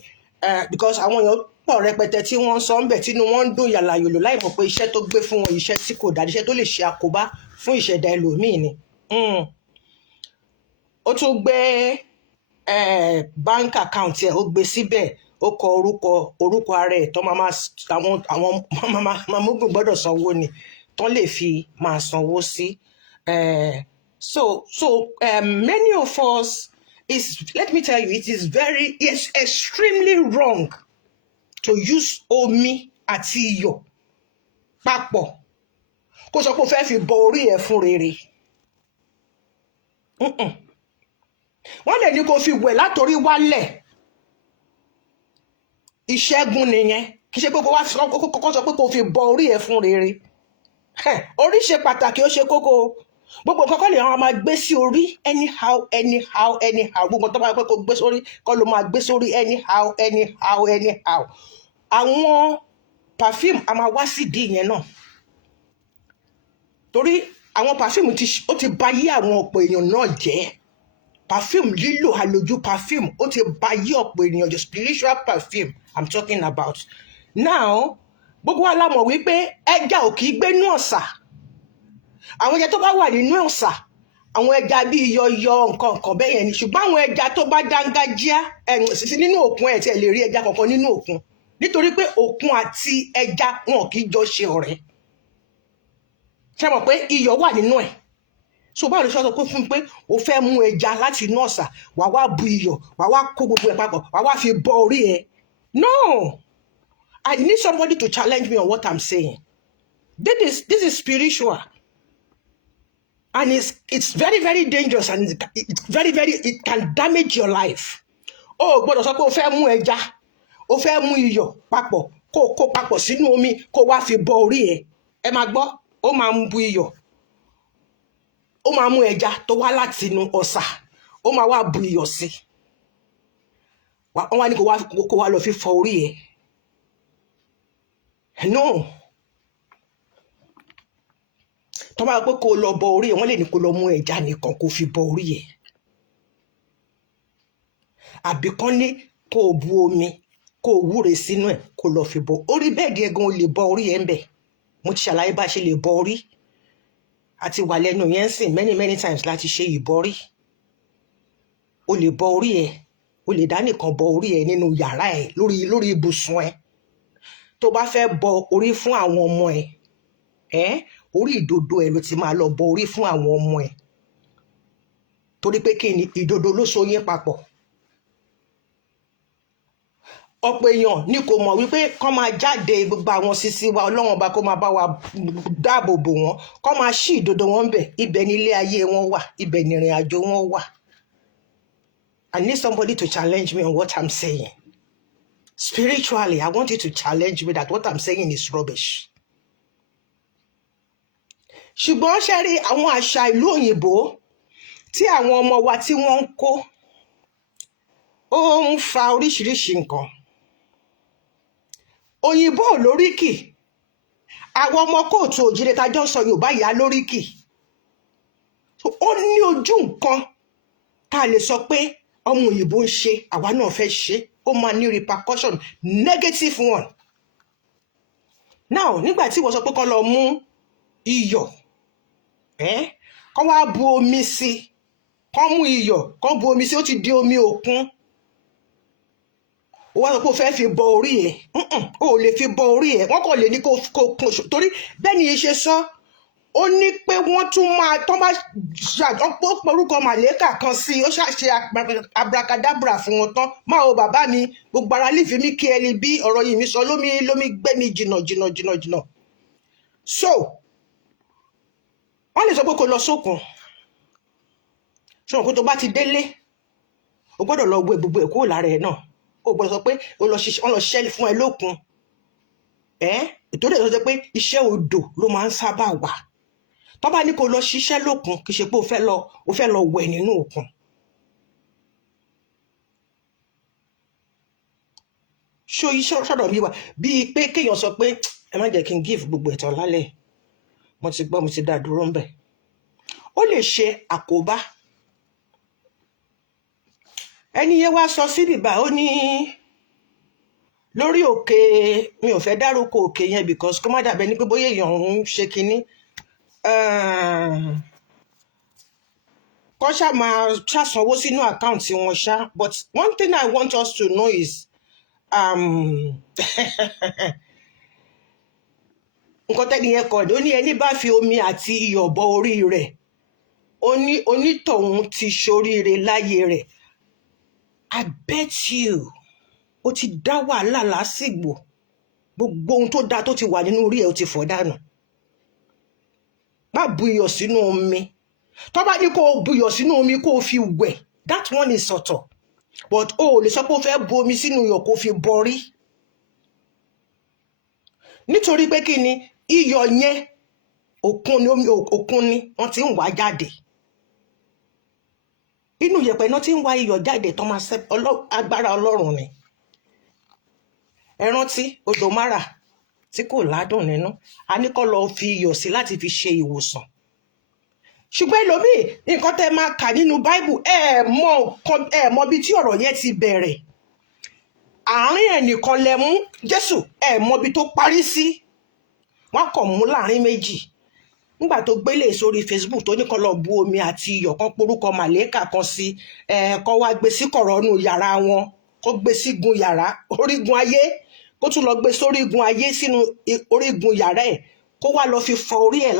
because àwọn èèyàn pọ̀ rẹpẹtẹ tí wọ́n ń sọ ń bẹ̀ tínú wọn ń dùn yàlàyòlò láì mọ̀ pé iṣẹ́ tó gbé fún wọn iṣẹ́ tí kò dáa, iṣẹ́ tó lè ṣe àkóbá fún ìṣẹ̀dá ẹlòmíì ni. ó tún gbé bank account ẹ̀, ó gbé síbẹ̀, ó kọ orúkọ ara ẹ̀ tó àwọn mamógùn gbọ́dọ̀ sanwó ni tó lè fi máa sanwó sí. So many of us let me tell you, it's extremely wrong to use omi àti iyọ̀ papọ̀ kó sọ pé ó fẹ́ fi bọ orí ẹ̀ fún rere. wọ́n lè ní kó fi wẹ̀ látòrí wálẹ̀, ìṣẹ́gun nìyẹn, kì í ṣe pé kó sọ pé kó fi bọ orí ẹ̀ fún rere. orí ṣe pàtàkì, ó ṣe kókó. gbogbo nǹkan kọ́ lè àwọn máa gbé sí orí anyhow. gbogbo tó bá pẹ́ kó gbé sórí kọ́ ló máa gbé sórí anyhow. àwọn perfume a máa wá sídìí yẹn náà, torí àwọn perfume ó ti bà yí àwọn ọ̀pọ̀ èèyàn náà jẹ́. perfume lílò àlòjù perfume ó ti bà yí ọ̀pọ̀ ènìyàn jẹ́. spiritual perfume I'm talking about. now gbogbo wa la mọ̀ wípé ẹja ò kì í gbénú ọ̀sà. àwọn ẹja tó bá wà nínú ọ̀sà, àwọn ẹja bíi yọyọ nǹkan bẹ́ẹ̀ yẹn ni, ṣùgbọ́n àwọn ẹja tó bá dángájíá nínú òkun ẹ̀ tí ẹ lè rí ẹja kankan nínú òkun, nítorí pé òkun àti ẹja wọn kì í jọ ṣe ọ̀rẹ́. ṣe mọ̀ pé iyọ̀ wà nínú ẹ̀. so báwo ló ṣe sọ pé fún mi pé o fẹ́ mú ẹja láti inú ọ̀sà, wàá wá bu iyọ̀, wàá wá kó gbogbo ẹ̀ papọ̀, wàá wá fi bọ orí ẹ̀? No, I need somebody to challenge me on what I'm saying. This is spiritual. And it's very, very dangerous, and it can damage your life. gbọ́dọ̀ sọ pé o fẹ́ mú ẹja, o fẹ́ mú iyọ̀ papọ̀, kó papọ̀ sínú omi, kó wá fi bọ orí ẹ̀. ẹ máa gbọ́, ó máa ń bu iyọ̀, ó máa mú ẹja tó wá láti inú ọ̀sà, ó máa wá bu iyọ̀ sí, wọ́n wá ní kó wá lọ fi fọ orí ẹ̀. No. tó bá pé kó lọ bọ orí ẹ̀, wọ́n lè ní kó lọ mú ẹja nìkan kó fi bọ orí ẹ̀, àbí kán ní kó bu omi kó wúre sínú ẹ̀ kó lọ fi bọ orí. bẹ́ẹ̀dì ẹ̀gan o lè bọ orí ẹ̀ ń bẹ̀. mo ti ṣàlàyé bá a ṣe lè bọ orí. àti wà lẹ́nu yẹn sìn many times láti ṣe ìbọrí. O lè bọ orí ẹ, o lè dá nìkan bọ orí ẹ nínú yàrá ẹ lórí ibùsùn ẹ. Tó bá fẹ́ bọ orí fún àwọn ọmọ ẹ, orí ìdodo ẹ ló ti máa lọ bọ orí fún àwọn ọmọ ẹ. Torí pé kí ni ìdodo ló so yín papọ̀. Ọ̀pọ̀ èèyàn ni kò mọ̀ wípé kọ́ máa jáde gbogbo àwọn sisi wa Ọlọ́run ọba kó máa bá wa dáàbò bò wọ́n, kọ́ máa ṣí ìdodo wọn bẹ̀, ibẹ̀ ni ilé ayé wọn wà, ibẹ̀ ni ìrìn àjò wọn wà. I need somebody to challenge me on what I'm saying. Spiritually, I want you to challenge me that what I'm saying is rubbish. Ṣùgbọ́n ṣe rí àwọn àṣà ìlú òyìnbó tí àwọn ọmọ wa tí wọ́n ń kó, ó ń fa oríṣiríṣi nǹkan. Òyìnbó ò lóríkì, àwọn ọmọ kóòtù òjìrè tájọ́ sọ Yorùbá yà lóríkì. Ó ní ojú nǹkan tá a lè sọ pé ọmọ òyìnbó ń ṣe, àwa náà fẹ́ ṣe, ó máa ní repercussion, negative one. Now nígbà tí wọ́n sọ pé kó lọ mú iyọ̀, kó wá bu omi sí, kó mú iyọ̀, kó bu omi sí, ó ti di omi òkun. Ó wá sọ pé ó fẹ́ fi bọ orí ẹ̀, ó lè fi bọ orí ẹ̀, wọ́n kàn lè ní kó kún oṣù, torí bẹ́ẹ̀ ni ṣe sọ, ó ní pé wọ́n tún máa tán bá ṣàjọpọ̀ orúkọ màlẹ́kà kan sí i, ó ṣàṣe abracadabra fún wọn tán. Máa wo bàbá mi, gbogbo ara lífi mi kí ẹni bí ọ̀rọ̀ yìí mi sọ lómi gbé mi jìnnà. So wọ́n lè sọ pé kó lọ sókun, ṣùgbọ́n kó tó bá ti délé o gbọ́dọ̀ lọ gbé gbogbo ẹ̀ kúrò lára ẹ̀ náà. O gbọ́dọ̀ sọ pé wọ́n lọ ṣiṣẹ́ fún ẹ lókun. Ìtòrí ẹ̀ sọ pé iṣẹ́ odò ló máa ń sábà wà. Tó bá ní kó lọ ṣiṣẹ́ lókun, kì í ṣe pé o fẹ́ lọ wẹ̀ nínú òkun. Ṣó iṣẹ́ sọ̀rọ̀ mi wà bíi pé kéèyàn sọ pé ẹ má jẹ́ kí n give gbogbo ẹ̀tàn lálẹ́, mo ti gbọ́, mo ti dá dúró ń bẹ̀. Ó lè ṣe àkóbá. Ẹni yẹn wá sọ sí bìbà, ó ní lórí òkè, mi ò fẹ́ dárúkọ òkè yẹn because kó má dàbẹ́ ní pé bóyá èèyàn ń ṣe kinní. Kọ́ ṣá máa ṣàsanwó sínú àkáǹtì wọn ṣá. But one thing I want us to know is nǹkan tẹ́ni yẹn kọ̀ ó ní ẹni bá fi omi àti iyọ̀ bọ orí rẹ̀, onítọ̀hún ti ṣoríire láyé rẹ̀. I bet you ó ti dá wàhálà lásìgbò, gbogbo ohun tó dáa tó ti wà nínú orí ẹ̀ ó ti fọ̀ dànù. Má bu iyọ̀ sínú omi. Tó bá ní kó o bu iyọ̀ sínú omi kó o fi wẹ̀, that one is ọ̀tọ̀. But o ò lè sọ pé o fẹ́ bu omi sínú iyọ̀ kó o fi bọrí. Nítorí pé kí ni iyọ̀ yẹn òkun ni, omi òkun ni wọ́n ti ń wá jáde. Inú yẹ̀pẹ̀ náà ti ń wá iyọ̀ jáde tó máa ṣe agbára Ọlọ́run ni. Ẹ rántí odò Mara tí kò ládùn nínú, a ní kó lọ fi iyọ̀ sí láti fi ṣe ìwòsàn. Ṣùgbọ́n ẹlòmíì nǹkan tẹ́ máa kà nínú Bible ẹ mọ bí tí ọ̀rọ̀ yẹn ti bẹ̀rẹ̀. Àárín ẹnìkan lẹ mú Jésù, ẹ mọ bí tó parí sí. Wọ́n kàn mú láàrin méjì. Nígbà tó gbélé sórí Facebook tó ní kó lọ bu omi àti iyọ̀ kan porúkọ màlẹ́kà kan sí, kó wá gbé sí kọ̀rọ̀nù yàrá wọn, kó gbé sígun yàrá orígun ayé, kó tún lọ gbé sórígun ayé sínú orígun yàrá ẹ̀, kó wá lọ fi fọ orí ẹ̀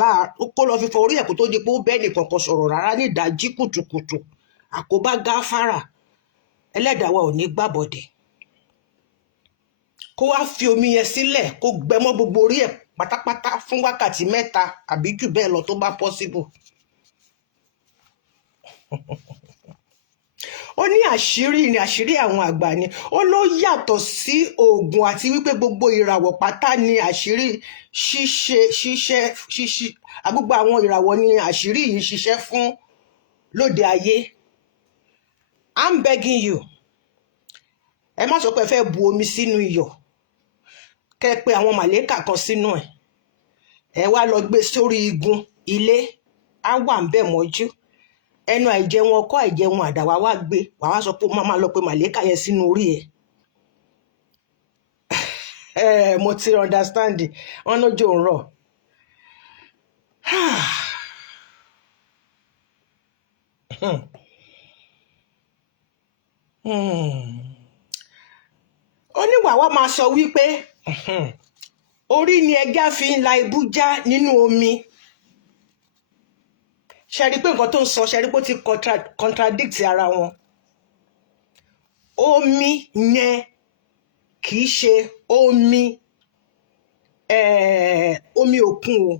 kó tó di pé ó bẹ́ẹ̀ nìkan kan sọ̀rọ̀ rárá ní ìdájí kùtùkùtù. Àkóbá gáfárà, ẹlẹ́dàá wa ò ní gbàbọ̀dẹ̀. Kó wá fi omi yẹn sílẹ̀ kó gbẹmọ́ gbogbo orí ẹ̀ pátápátá fún wákàtí 3 àbí jù bẹ́ẹ̀ lọ tó bá possible. Ó ní àṣírí àwọn àgbà ni. Ó ló yàtọ̀ sí oògùn àti wípé gbogbo ìràwọ̀ pátá ni àṣírí ṣíṣe gbogbo àwọn ìràwọ̀ ni àṣírí yìí ṣiṣẹ́ fún lóde ayé. I'm begging you, ẹ má sọ pé ẹ fẹ́ bu omi sínú iyọ̀, kẹ́ pé àwọn màlẹ́kà kan sínú ẹ̀, ẹ wá lọ gbé sórí igun ilé, á wà ń bẹ̀ mọ́jú. Ẹnu àìjẹun ọkọ àìjẹun àdàwà wá gbé, wàá wá sọ pé máa lọ pé màlẹ́kà yẹn sínú orí ẹ̀. Mo ti understand, wọn lójú ń rọ̀. oníwàwá máa sọ wípé orí ni ẹja fi ń la ibú já nínú omi. ṣe rí pé nǹkan tó ń sọ ṣe rí pé ó ti contradict ara wọn. omi yẹn kì í ṣe omi omi òkun o.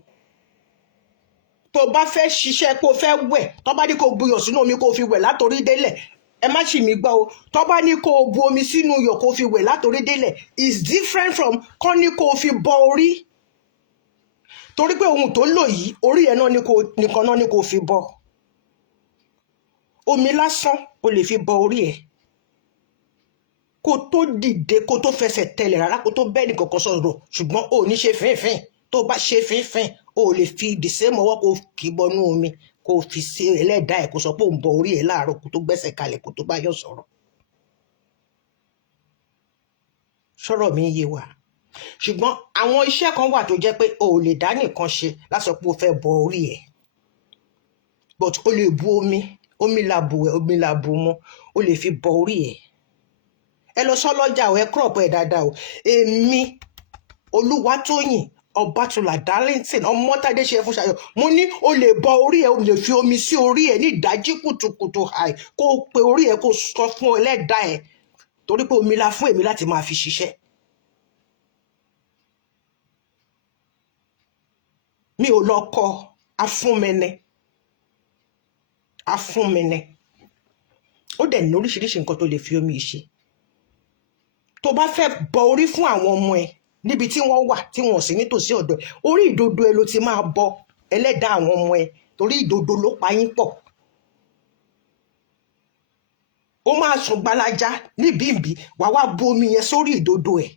tó bá fẹ́ ṣiṣẹ́ kó fẹ́ wẹ̀ tó bá ní kó buyọ̀ sínú omi kó fi wẹ̀ látorí délẹ̀ ẹ má ṣì mí gbọ́ o tó bá ní kó bu omi sínú iyọ̀ kó fi wẹ̀ látorí délẹ̀ is different from kọ́ ní kó fi bọ orí torí pé ohun tó lò yìí orí ẹ̀ náà nìkan náà ní kó fi bọ omi lásán o lè fi bọ orí ẹ̀ kó tó dìde kó tó fẹsẹ̀ tẹlẹ̀ rárá kó tó bẹ́ẹ̀ ní kọ̀ọ̀kan sọ̀rọ̀ ṣùgbọ́n ò ní ṣe fínfín tó bá ṣe fínfín o lè fi dìsẹ́ mọ́wọ́ kó kì í bọnú omi kó fi sí ẹlẹ́dàá ẹ̀ kó sọ pé òun bọ orí ẹ̀ láàárọ̀ kó tó gbẹ́sẹ̀ kalẹ̀ kó tó bá yọ̀ sọ̀rọ̀. sọ̀rọ̀ mi yé wa ṣùgbọ́n àwọn iṣẹ́ kan wà tó jẹ́ pé o ò lè dá nìkan ṣe láti sọ pé o fẹ́ bọ orí ẹ̀ but o lè bu omi làbù ẹ̀ omi làbù mu o lè fi bọ orí ẹ̀. ẹ lọ sọ lọ́jà o ẹ crop ẹ̀ dáadáa o èmi Olúwatóyìn Ọbátúlá Darlington Ọmọ́tádé ṣe fún Ṣayọ̀ mo ní o lè bọ orí ẹ̀ o lè fi omi sí orí ẹ̀ ní ìdájí kùtùkùtù àì kó o pe orí ẹ̀ kó o sọ fún ẹlẹ́dàá ẹ̀ torí pé omi la fún èmi láti máa fi ṣiṣẹ́. mi ò lọ kọ afúnmẹ́nẹ́ ó dẹ̀ ní oríṣiríṣi nǹkan tó lè fi omi ṣe tó bá fẹ́ bọ orí fún àwọn ọmọ ẹ níbi tí wọ́n wà tí wọ́n sì nítòsí ọ̀dọ̀ orí ìdodo ẹ ló ti máa bọ ẹlẹ́dàá àwọn ọmọ ẹ torí ìdodo ló pa yín pọ̀ ó máa sùn gbalaja níbìbí wàá wá bu omi yẹn sórí ìdodo ẹ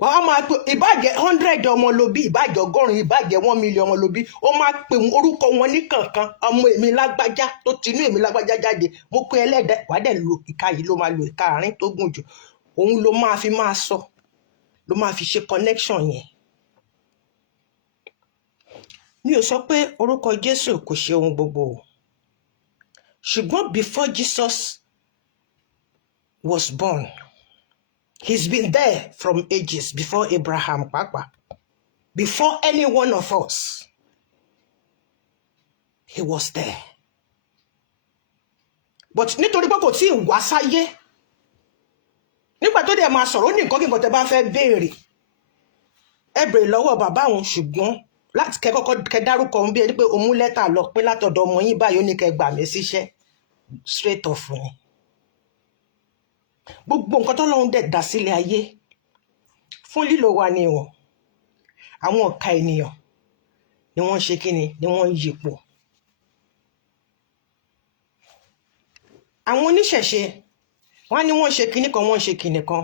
wàá wá máa pe ìbàjẹ́ 100 ọmọ ló bí ìbàjẹ́ 100 ìbàjẹ́ 1 million ọmọ ló bí ó máa pe orúkọ wọn ní kankan ọmọ èmi lágbájá tó tinú èmi lágbájá jáde mo pe ẹlẹ́dàá wàá dẹ̀ lo ìka yìí ló máa lo ìka àárín tó gùn jù òun ló máa fi máa sọ ló máa fi ṣe connection yẹn. mi ò sọ pé orúkọ Jésù kò ṣe ohun gbogbo o ṣùgbọ́n before Jesus was born he's been there from ages before Abraham pàápàá before any one of us he was there but nítorí pé kò tí ì wá sáyé nígbà tó dẹ̀ máa sọ̀rọ̀ ó ní nǹkan kí nǹkan tẹ́ bá fẹ́ béèrè ẹ béèrè lọ́wọ́ bàbá òun ṣùgbọ́n láti kẹ́ dárúkọ òun bí ẹni pé òun mú lẹ́tà lọ pé látọ̀dọ̀ ọmọ yín báyìí ó ní kẹ́ gbà mí síṣẹ́ straight off ni gbogbo nǹkan tọ́lọ́run dẹ̀ dá sílé ayé fún lílo wa ni wọn àwọn ọ̀ka ènìyàn ni wọ́n ṣe kíni ni wọ́n ń yípo àwọn oníṣẹ̀ṣe wọ́n ní wọ́n ṣe kinní kan wọ́n ṣe kinní kan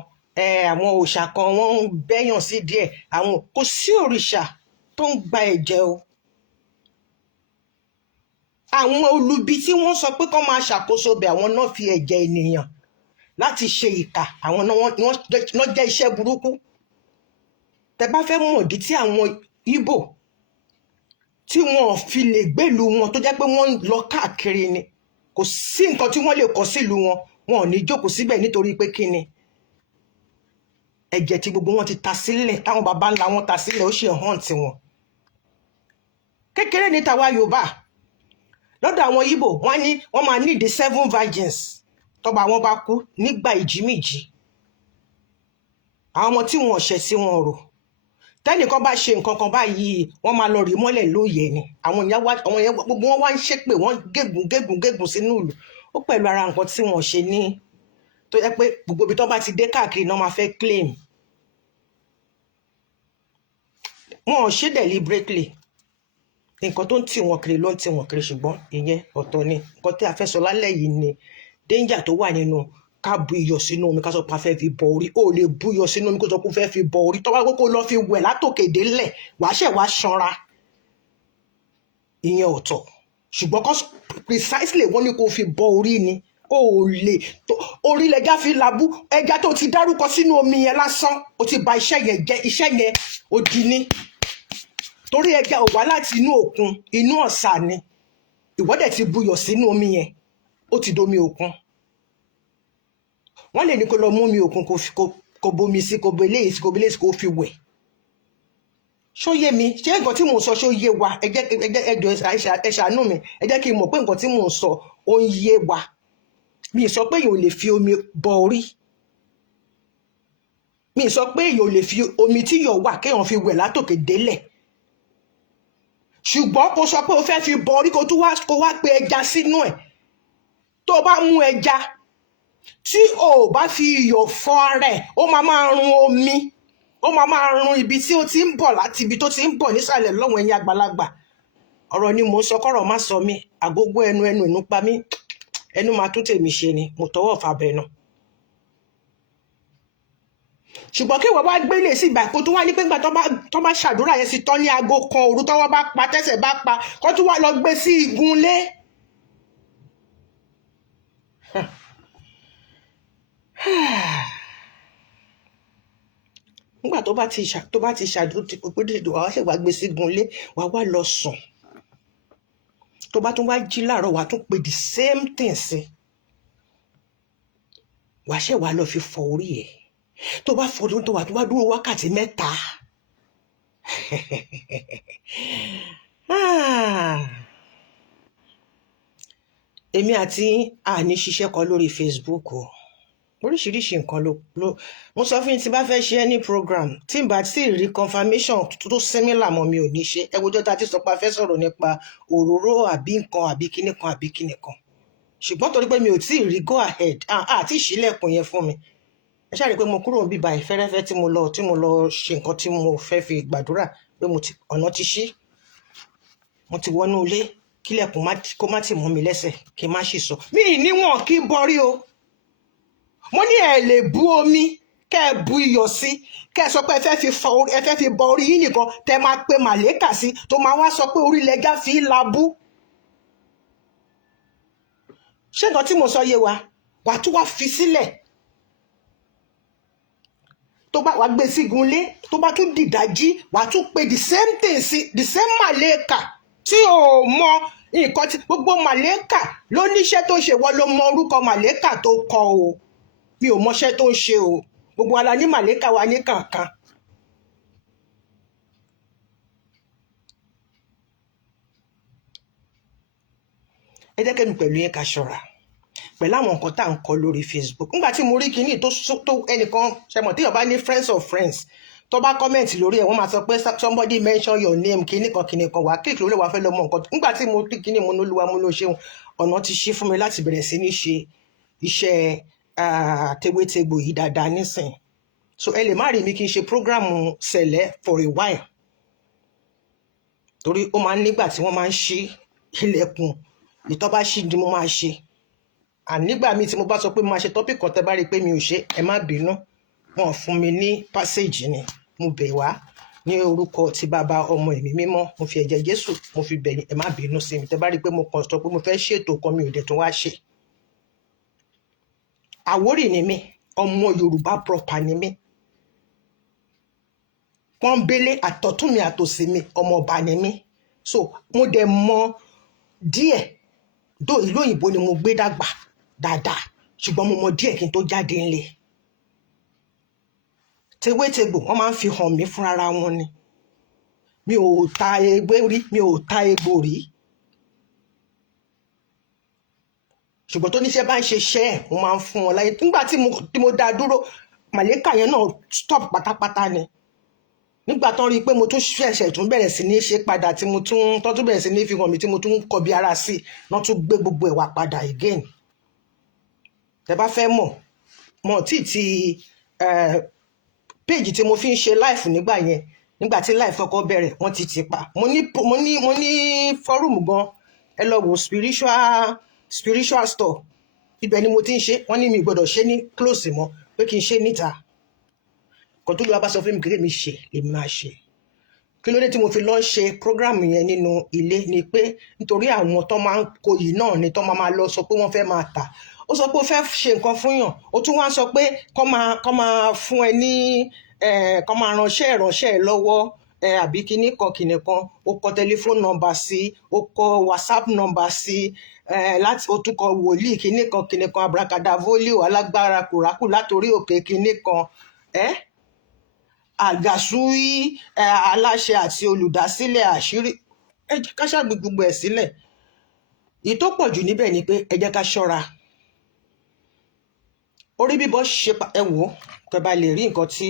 àwọn òòṣà kan wọ́n ń bẹ́yàn sí díẹ̀ àwọn kò sí òrìṣà tó ń gba ẹ̀jẹ̀ o àwọn olubi tí wọ́n sọ pé kán máa ṣàkóso bẹ̀ àwọn náà fi ẹ̀jẹ̀ ènìyàn láti ṣe ìkà àwọn náà jẹ́ iṣẹ́ burúkú tẹ́ bá fẹ́ mọ̀ ìdí tí àwọn Ìgbò tí wọ́n fi lè gbèlú wọn tó jẹ́ pé wọ́n ń lọ káàkiri ni kò sí nǹkan tí wọ́n lè kọ sílùú wọn ò ní jókòó síbẹ̀ nítorí pé kí ni ẹ̀jẹ̀ tí gbogbo wọn ti ta sílẹ̀ táwọn baba ńlá wọn ta sílẹ̀ ó ṣe hàn tiwọn kékeré ní tàwa Yorùbá lọ́dọ̀ àwọn Ìgbò wọ́n ní wọ́n máa ní the 7 virgins tọ́ba wọn bá kú nígbà ìjímìjí àwọn ọmọ tí wọn ṣẹ̀ sí wọn rò tẹ́nìkan bá ṣe nǹkan kan báyìí wọ́n máa lọ rí mọ́lẹ̀ lóye ni àwọn yẹn gbogbo wọn wá ń ṣépè wọ́n gégùn sínú ìlú ó pẹ̀lú ara nǹkan tí wọ́n ṣe ní tó yẹ pé gbogbo ibi tó bá ti dé káàkiri náà máa fẹ́ claim wọn ò ṣe deliberately nǹkan tó ń tì wọ́n kiri ló ń tì wọ́n kiri ṣùgbọ́n ìyẹn ọ̀tọ̀ ni nǹkan tí a fẹ́ sọ lálẹ́ yìí ni danger tó wà nínú ká bu iyọ̀ sínú omi ká sọ pé a fẹ́ fi bọ orí ó lè bu iyọ̀ sínú omi kó sọ pé ó fẹ́ fi bọ orí tó bá kókó lọ fi wẹ̀ látòkè délẹ̀ wàá ṣẹ̀ wá ṣanra ìyẹn ọ̀tọ̀ ṣùgbọ́n kọ́ precisely wọ́n ní kó fi bọ orí ni ó lè orí lẹja fi labú ẹja tó ti dárúkọ sínú omi yẹn lásán ó ti bà iṣẹ́ yẹn jẹ́ iṣẹ́ yẹn ó di ní torí ẹja ò wá láti inú òkun inú ọ̀sà ni ìwọ dẹ̀ ti buyọ̀ sínú omi yẹn ó ti domi òkun wọ́n lè ní kó lọ mú omi òkun kó bomi sí kó bo eléyìí sí kó bo eléyìí sí kó fi wẹ̀ ṣó yé mi ṣé nǹkan tí mò ń sọ ṣó yé wa ẹ ṣàánú mi ẹ jẹ́ kí n mọ̀ pé nǹkan tí mò ń sọ ó ń yé wa mi sọ pé èèyàn ò lè fi omi bọ orí mi sọ pé èèyàn ò lè fi omi tí yọ̀ wà kéèyàn fi wẹ̀ látòkè délẹ̀ ṣùgbọ́n kó sọ pé o fẹ́ fi bọ orí kó wá pe ẹja sínú ẹ̀ tó bá mú ẹja tí o bá fi iyọ̀ fọ ara ẹ̀ ó máa run omi ó máa run ibi tí ó ti ń bọ̀ láti ibi tó ti ń bọ̀ nísàlẹ̀ lọ́wọ́ ẹ̀yìn àgbàlagbà ọ̀rọ̀ ni mò ń sọ kọ́rọ̀ má sọ mí àgógó ẹnu ìnú pa mí ẹnu máa tún tèmi ṣe ni mo tọwọ́ fàbẹ̀ náà ṣùgbọ́n kí wọ́n bá gbélé sí ìgbà kó tó wá ní pé nígbà tó bá ṣàdúrà yẹn sí tán ní aago kan òru tọ́wọ́ bá pa tẹ́sẹ̀ bá pa kó tó wá lọ gbé sí igunlé. nígbà tó bá ti ṣàdúrà wàá ṣèwà gbé sí igunlé wàá wá lọ sùn tó bá tún wá jí láàárọ̀ wàá tún pè the same thing sí wàá ṣèwà lọ fi fọ orí ẹ̀ tó bá fọdún tó wà tó bá dúró wákàtí 3 èmi àti àní ṣiṣẹ́ kan lórí Facebook o oríṣiríṣi nǹkan ló mo sọ fún yín tí bá fẹ́ ṣe any program tí n bá tí rí confirmation tó similar mọ́ mi ò ní ṣe ẹgbẹ́jọ́ ta ti sọ pé a fẹ́ sọ̀rọ̀ nípa òróró àbí nǹkan àbí kíní kan ṣùgbọ́n torí pé mi ò tí ì rí go ahead àti ìṣílẹ̀kùn yẹn fún mi ẹ ṣáà rí i pé mo kúrò bíbá ìfẹ́rẹ́fẹ́ tí mo lọ ṣe nǹkan tí mo fẹ́ fi gbàdúrà pé ọ̀nà ti ṣí mo ti wọnú ilé kílẹ̀kùn kó má ti mọ́ mi lẹ́sẹ̀ kí n má ṣì sọ mí níwọ̀n kí bọ́rí o mo ní ẹ lè bu omi kẹ́ ẹ bu iyọ̀ sí kẹ́ ẹ sọ pé ẹ fẹ́ fi bọ orí yín nìkan tẹ́ máa pe màlẹ́kà sí tó máa wá sọ pé orí lẹ́gà fi labú ṣé nǹkan tí mo sọ yé wa wàá tún wá fi sílẹ̀ tó bá wàá gbé sígunlé tó bá tún dìdájí wàá tún pe the same thing sí the same màlẹ́kà tí ò mọ nǹkan tí gbogbo màlẹ́kà ló níṣẹ́ tó ṣe wọ́n ló mọ orúkọ màlẹ́kà tó kọ o mi ò mọṣẹ́ tó ń ṣe o gbogbo ala ní màlẹ́kà wa ní kankan. ẹ jẹ́ kẹ́mi pẹ̀lú yẹn ká ṣọ́ra pẹ̀lú àwọn nǹkan tá à ń kọ lórí Facebook nígbà tí mo rí kinní tó ẹnìkan ṣẹmọ̀ tí yóò bá ní friends of friends tó bá kọ́mẹ̀ntì lórí ẹ̀ wọ́n máa sọ pé somebody mention your name kinní kan wá kíkì lórí wa fẹ́ lọ mọ nǹkan nígbà tí mo rí kinní mo ní olúwa mo ló ṣeun ọ̀nà ti ṣí fún mi láti bẹ̀rẹ̀ sí ní ṣe iṣẹ́ tewétegbò yìí dáadáa nísìn so ẹ lè má rí mi kí n ṣe prógrámù sẹ̀lẹ̀ for a while torí ó máa ń nígbà tí wọ́n máa ń ṣí ilẹ̀kùn ìtọ́ bá ṣí ni mo máa ṣe nígbà míì tí mo bá sọ pé mo máa ṣe topic kan tẹ́ bá rí i pé mi ò ṣe ẹ má bínú wọn fún mi ní passage ni mo bẹ̀ wá ní orúkọ ti bàbá ọmọ ẹ̀mí mímọ́ mo fi ẹ̀jẹ̀ Jésù mo fi bẹ̀ yín ẹ má bínú sí mi tẹ́ bá rí i pé mo kàn sọ pé mo fẹ́ ṣètò kan mi ò dẹ̀ tún wá ṣe. Àwórì ni mí ọmọ Yorùbá proper ni mí pọ́nbélé àtọ̀tún mi àtòsí mi ọmọ ọba ni mí so mo dẹ̀ mọ díẹ̀ dó ìlú òyìnbó ni mo gbé dàgbà dáadáa ṣùgbọ́n mo mọ díẹ̀ kí n tó jáde ńlẹ̀ tewétegbò wọ́n máa ń fi hàn mí fún ara wọn ni mi ò ta egbò rí ṣùgbọ́n tó níṣẹ́ bá ń ṣe iṣẹ́ ẹ̀ mo máa ń fún wọn láyé nígbà tí mo dá dúró màlẹ́kà yẹn náà stop pátápátá ni nígbà tán rí i pé mo tún ṣẹ̀ṣẹ̀ tún bẹ̀rẹ̀ sí ní ṣe padà tí mo tún bẹ̀rẹ̀ sí ní fi hàn mí tí mo tún kọbi ara sí náà tún gbé gbogbo ẹ̀ wá padà again tẹ́ bá fẹ́ mọ̀ tí péjì tí mo fi ń ṣe live nígbà yẹn nígbà tí live kọ́kọ́ bẹ̀rẹ̀ wọ́n ti pa mo ní fọ́rùmù gan ẹ lọ wo spiritual store ibẹ̀ ni mo ti ń ṣe wọ́n ní mi gbọ́dọ̀ ṣe ní close mọ́ pé kí n ṣe níta kò tó lè wá bá sọ fún mi kékeré mi ṣe lèmi máa ṣe kí ló dé tí mo fi lọ ṣe program yẹn nínú ilé ni pé nítorí àwọn tó máa ń kó yìí náà ni tó máa lọ sọ pé wọ́n fẹ́ máa tà ó sọ pé ó fẹ́ ṣe nǹkan fún yàn ó tún wá sọ pé kó máa fún ẹ ní kó máa ránṣẹ́ ẹ lọ́wọ́ àbí kinní kan ó kọ tẹlifóònù nọ́mbà sí, ó kọ whatsapp nọ́mbà sí, láti ó tún kọ wòlíì kinní kan abracadavolio alágbára kùrákù látòrí òkè kinní kan àgàsúí aláṣẹ àti olùdásílẹ̀ àṣírí. Ẹ jẹ́ ká ṣàgbé gbogbo ẹ̀ sílẹ̀. Èyí tó pọ̀ jù níbẹ̀ ni pé ẹ jẹ́ ká ṣọ́ra. Orí bíbọ́ ṣe ẹ wò ó kẹ́ bá lè rí nǹkan tí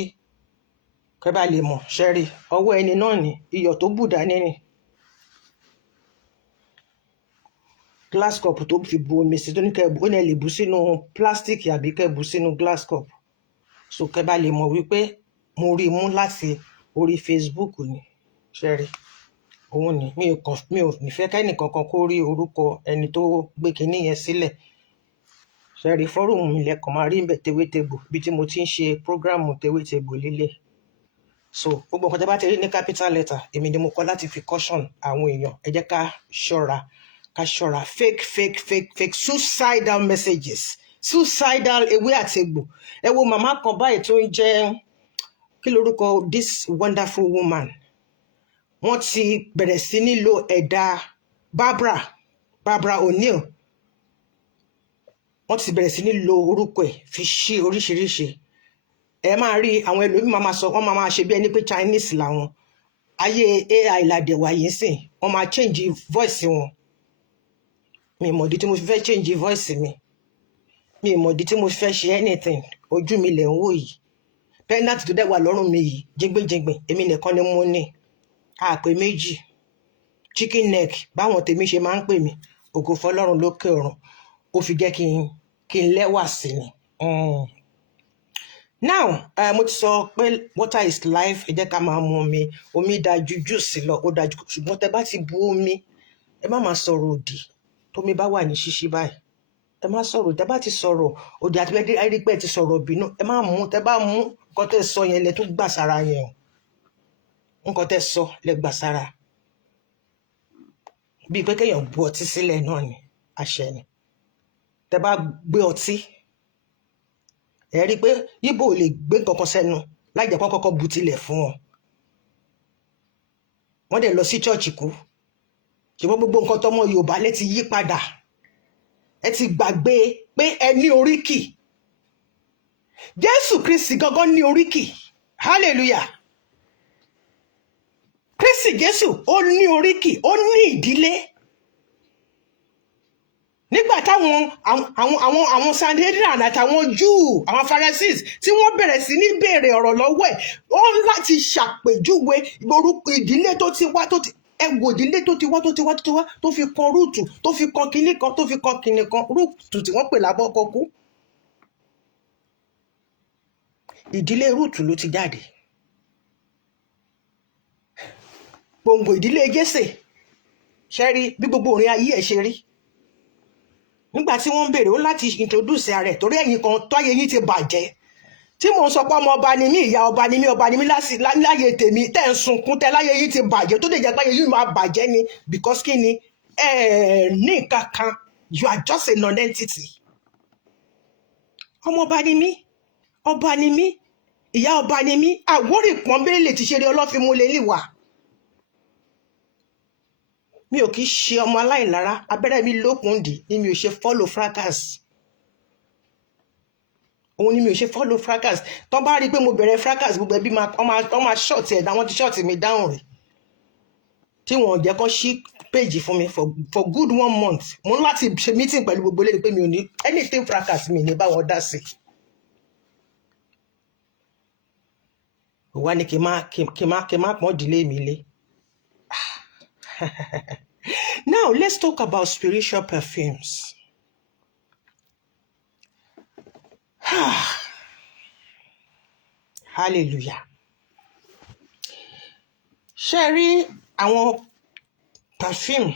kẹ́ bá lè mọ̀ ṣẹ́rí ọwọ́ ẹni náà ní iyọ̀ tó bù dání ni glass cup tó fi bu omi sí tó ní kẹ́ ó ní ẹ lè bù sínú plastic àbí kẹ́ bù sínú glass cup. So kẹ́ bá lè mọ̀ wípé mo rí mú láti orí Facebook ni ṣẹ́rí òun ni mi ò nífẹ̀ẹ́ kẹ́nì kankan kó rí orúkọ ẹni tó gbé kinní yẹn sílẹ̀ ṣẹ́rí fọ́rùmù mi lẹ́kọ̀ọ́ máa rí ń bẹ̀ tewétegbò bí tí mo ti ń ṣe prógráàmù tewétegbò lílẹ̀. So gbogbo nǹkan tí a bá ti rí ní capital letter èmi ni mo kọ láti fi caution àwọn èèyàn. Ẹ jẹ́ ká ṣọ́ra fake suicidal messages, suicidal ewé àtegbò. Ẹ wo màmá kan báyìí tó ń jẹ́ kí lorúkọ this wonderful woman. Wọ́n ti bẹ̀rẹ̀ sí ní lo ẹ̀dà Barbara O'Neill. Wọ́n ti bẹ̀rẹ̀ sí ní lo orúkọ ẹ̀ fi ṣí oríṣiríṣi. Ẹ máa rí àwọn ẹlòmíì máa sọ wọ́n máa ṣe bí ẹni pé Chinese làwọn. Ayé AI làdẹ̀wà yìí sìn wọ́n máa change voice wọn. Mi ì mọ̀dí tí mo fi fẹ́ change voice mi. Mi ì mọ̀dí tí mo fi fẹ́ ṣe anything. Ojú mi lẹ̀ ń wò yìí. Pendant tó dẹ̀ wà lọ́rùn mi yìí jíngbínjíngbìn èmi nìkan ni mo ní. Àpè méjì chicken neck báwọn tèmi ṣe máa ń pè mí ògo fọlọ́run lókè ọ̀run ó fi jẹ́ kí n lẹ́wà sí ni. Now mo ti sọ pé water is life. Ẹ jẹ́ ká máa mu omi dájú juice lọ ó dájú ṣùgbọ́n tẹ bá ti bu omi ẹ má máa sọ̀rọ̀ òdì tómi bá wà ní ṣíṣí báyìí ẹ má sọ̀rọ̀ tẹ bá ti sọ̀rọ̀ òdì àti ẹ̀rígbẹ́ ti sọ̀rọ̀ bínú ẹ má mú tẹ bá mú nǹkan tẹ sọ yẹn lẹ tún gbà sára yẹn o nǹkan tẹ sọ lẹ gbà sára bíi pé kéèyàn bu ọtí sílẹ̀ náà ni àṣẹ ni tẹ bá gbé ọtí ẹ rí i pé ibo ò lè gbé nǹkan kan sẹ́nu láì jẹ́ kọ́kọ́ bu tilẹ̀ fún wọn wọ́n dẹ̀ lọ sí chọ́ọ̀chì kú ṣùgbọ́n gbogbo nǹkan tọmọ Yorùbá lẹ ti yí padà ẹ ti gbàgbé pé ẹ ní oríkì Jésù Kristi gangan ní oríkì hallelujah Kristi Jésù ó ní oríkì ó ní ìdílé nígbà táwọn Sanhedrin àtàwọn Júù àwọn Pharisees tí wọ́n bẹ̀rẹ̀ sí ní béèrè ọ̀rọ̀ lọ́wọ́ ẹ̀ ó ń láti ṣàpèjúwe orúkọ ìdílé tó ti wá ẹwò ìdílé tó ti wá tó fi kan rúùtù tó fi kan kinní kan tó fi kan kinní kan rúùtù tí wọ́n pè lábọ́kọ kú ìdílé rúùtù ló ti jáde gbòǹgbò ìdílé Jésè ṣe rí bí gbogbo orin ayé ẹ̀ ṣe rí nígbà tí wọ́n ń béèrè ó láti introduce ara ẹ̀ torí ẹ̀yin kan tó ayé yín ti bàjẹ́ tí mò ń sọ pé ọmọ ọba ni mí ìyá ọba ni mí láyé tèmi tẹ́ ń sunkún tẹ́ láyé yín ti bàjẹ́ tó lè jẹ́ pé ayé yín máa bàjẹ́ ni because kí ni ní kankan you are just a non-entity ọmọ ọba ni mí ìyá ọba ni mí àwórí pọ́nbélé ti ṣeré ọlọ́fimúlẹ̀ níwà mi ò kì í ṣe ọmọ aláìlára abẹ́rẹ́ mi lókun dì ni mi ò ṣe follow fracas òun ni mi ò ṣe follow fracas tó bá rí i pé mo bẹ̀rẹ̀ fracas gbogbo ẹbí wọ́n máa ṣọ́ọ̀tì ẹ̀dá wọ́n ti ṣọ́ọ̀tì mi dáhùn rẹ̀ tí wọ́n jẹ́ kó ṣí péjì fún mi for good 1 month mo ń láti ṣe meeting pẹ̀lú gbogbo lẹ́nu pé mi ò ní anything fracas mi ní báwọn dá sí wá ní kí n má pọ́n ìdílé mi lé. Now let's talk about spiritual perfumes. Hallelujah. Ṣé rí àwọn perfume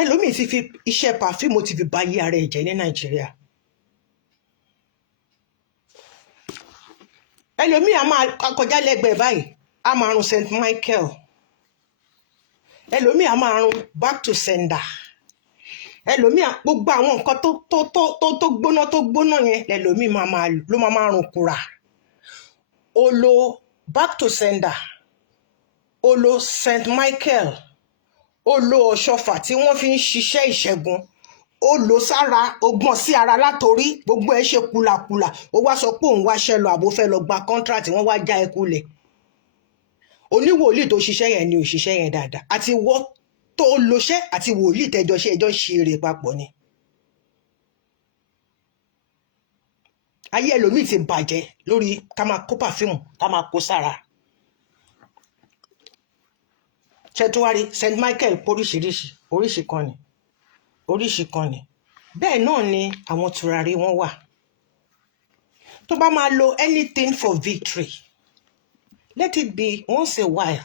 ẹlòmíì ti fi iṣẹ́ perfume ó ti fi bà ayé ara ẹ̀ jẹ́ ní Nàìjíríà. Ẹlòmíì a máa kọjá lẹ́gbẹ̀ẹ́ báyìí a máa run St. Michael ẹlòmíì a máa run back to sender ẹlòmíì gbogbo àwọn nǹkan tó gbóná yẹn ẹlòmíì ló máa run kura ó lo back to sender ó lo St. Michael, ó lo ọ̀ṣọ́fà tí wọ́n fi ń ṣiṣẹ́ ìṣẹ́gun, ó lò sára, ó gbọ̀n sí ara látorí, gbogbo ẹ̀ ṣe kùlàkùlà, ó wá sọ pé òun wáṣẹ́ lọ àbò fẹ́ lọ gba contract, wọ́n wá já ẹ kulẹ̀. Oníwòlíì tó ṣiṣẹ́ yẹn ni òṣìṣẹ́ yẹn dáadáa, àti wọ́n tó lọṣẹ́ àti wòlíì tẹjọ ṣe ẹjọ́ ṣe eré papọ̀ ni. Ayé ẹlòmíì ti bàjẹ́ lórí ká máa kó pàfíìmù ká máa kó sára. Ṣẹtúwárí St. Michael oríṣiríṣi, oríṣi kan ni. Bẹ́ẹ̀ náà ni àwọn tùràrí wọn wà. Tó bá máa lo anything for victory, let it be once a while,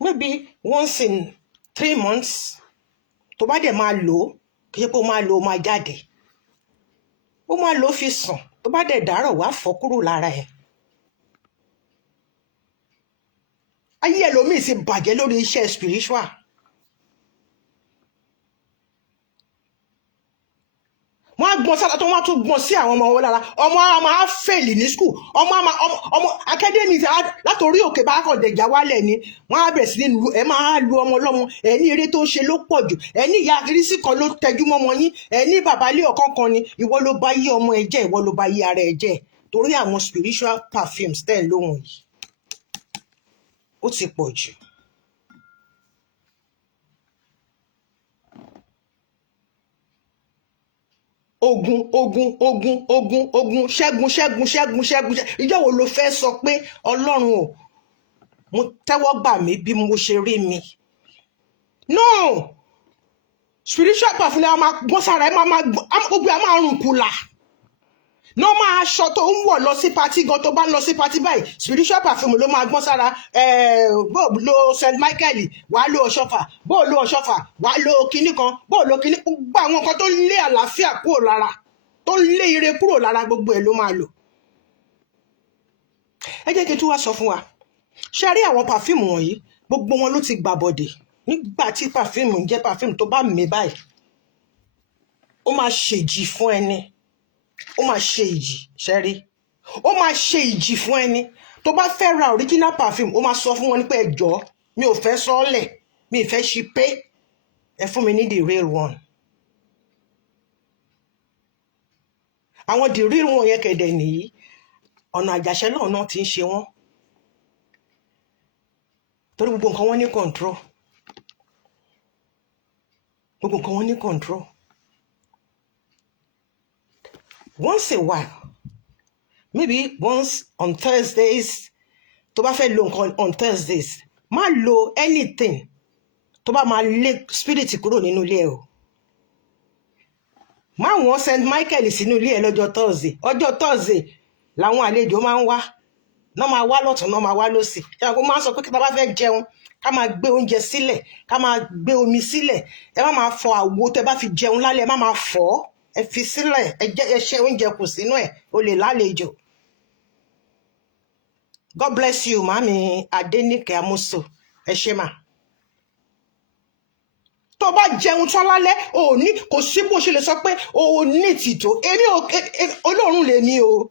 maybe once in 3 months. Tó bá dẹ̀ máa lò ó, kí ṣe pé ó máa lò ó máa jáde. Ó máa lò ó fi sùn, tó bá dẹ̀ dàárọ̀ wá fọ́ kúrò lára ẹ̀. Ayé ẹlòmíì ti bàjẹ́ lórí iṣẹ́ spiritual. Wọ́n á gbọ́n sára tó wọ́n á tún gbọ́n sí àwọn ọmọ wọn lára. Ọmọ á máa fèlì ní skul, ọmọ academy látòrí òkè bá kàn dẹ̀jà wálẹ̀ ni wọ́n á bẹ̀rẹ̀ sí ní lu ẹ̀ máa lu ọmọ ọlọ́mọ ẹ̀ ní eré tó ń ṣe ló pọ̀ jù ẹ̀ ní ìyá kírísì kan ló tẹjú mọ́ ọmọ yín ẹ̀ ní bàbá ilé ọ̀kan kan ni ìwọ ló bá yí ọmọ ẹ̀ jẹ́ ìwọ ló bá yí ara ẹ̀ jẹ́ torí àwọn spiritual perfumes tẹ̀ lóhùn yìí ó ti pọ̀ jù. Ogun ṣẹ́gun. Ìjọ́ wo ló fẹ́ sọ pé Ọlọ́run o mo tẹ́wọ́ gbà mí bí mo ṣe rí mi? No, spiritual perfume a máa gbọ́n sára ẹ gbogbo a máa rùn kùlà. Normal aṣọ tó ń wọ̀ lọ sí patí gan tó bá ń lọ sí patí báyìí spiritual perfume ló máa gbọ́n sára. Bó lo St. Michael wàá lo ọ̀ṣọ́fà, bó lo ọ̀ṣọ́fà wàá lo kinní kan, bó lo kinní gbogbo àwọn nǹkan tó ń lé àlàáfíà kúrò lára tó ń lé ire kúrò lára gbogbo ẹ̀ ló máa lò. Ẹ jẹ́ kí n tún wá sọ fún wa ṣe rí àwọn perfume wọ̀nyí gbogbo wọn ló ti gbàbọ̀dè nígbà tí perfume ń jẹ́ perfume tó bá mí báyìí ó máa ṣèjì fún ẹni. Ó máa ṣe ìjì ṣẹ́rí ó máa ṣe ìjì fún ẹni. Tó bá fẹ́ ra original perfume ó máa sọ fún wọn ní pé ẹ jọ̀ọ́ mi ò fẹ́ sọ́ọ̀lẹ̀ mi ì fẹ́ ṣi pé ẹ fún mi ní the real one. Àwọn the real one yẹn kẹ̀dẹ̀ nìyí ọ̀nà àjàṣẹ́ náà ti ń ṣe wọ́n torí gbogbo nǹkan wọn ní control. Once a while, maybe once on Thursdays, tó bá fẹ́ lo nǹkan on Thursdays, má lo anything tó bá máa lé spirit kúrò nínú ilé ẹ o. Má wọ́n St. Michael sínú ilé ẹ lọ́jọ́ Thursday. Ọjọ́ Thursday làwọn àlejò máa ń wá. Náà máa wá lọ́tún, náà máa wá lósì. Ṣé máa ń sọ pé kí tá bá fẹ́ jẹun, ká máa gbé oúnjẹ sílẹ̀, ká máa gbé omi sílẹ̀. Ẹ má máa fọ àwo tẹ́ bá fi jẹun lálẹ́, ẹ má máa fọ̀ ọ́. Ẹ fi sílẹ̀ ẹ ṣe oúnjẹ kù sínú ẹ̀ o lè lálejò. God bless you màmí Adéníkẹ́ Amuso ẹ ṣé mà. Tó bá jẹun tán lálẹ́ kò sí bó ṣe lè sọ pé o ní ìtìtò èmi Ọlọ́run lèmi o.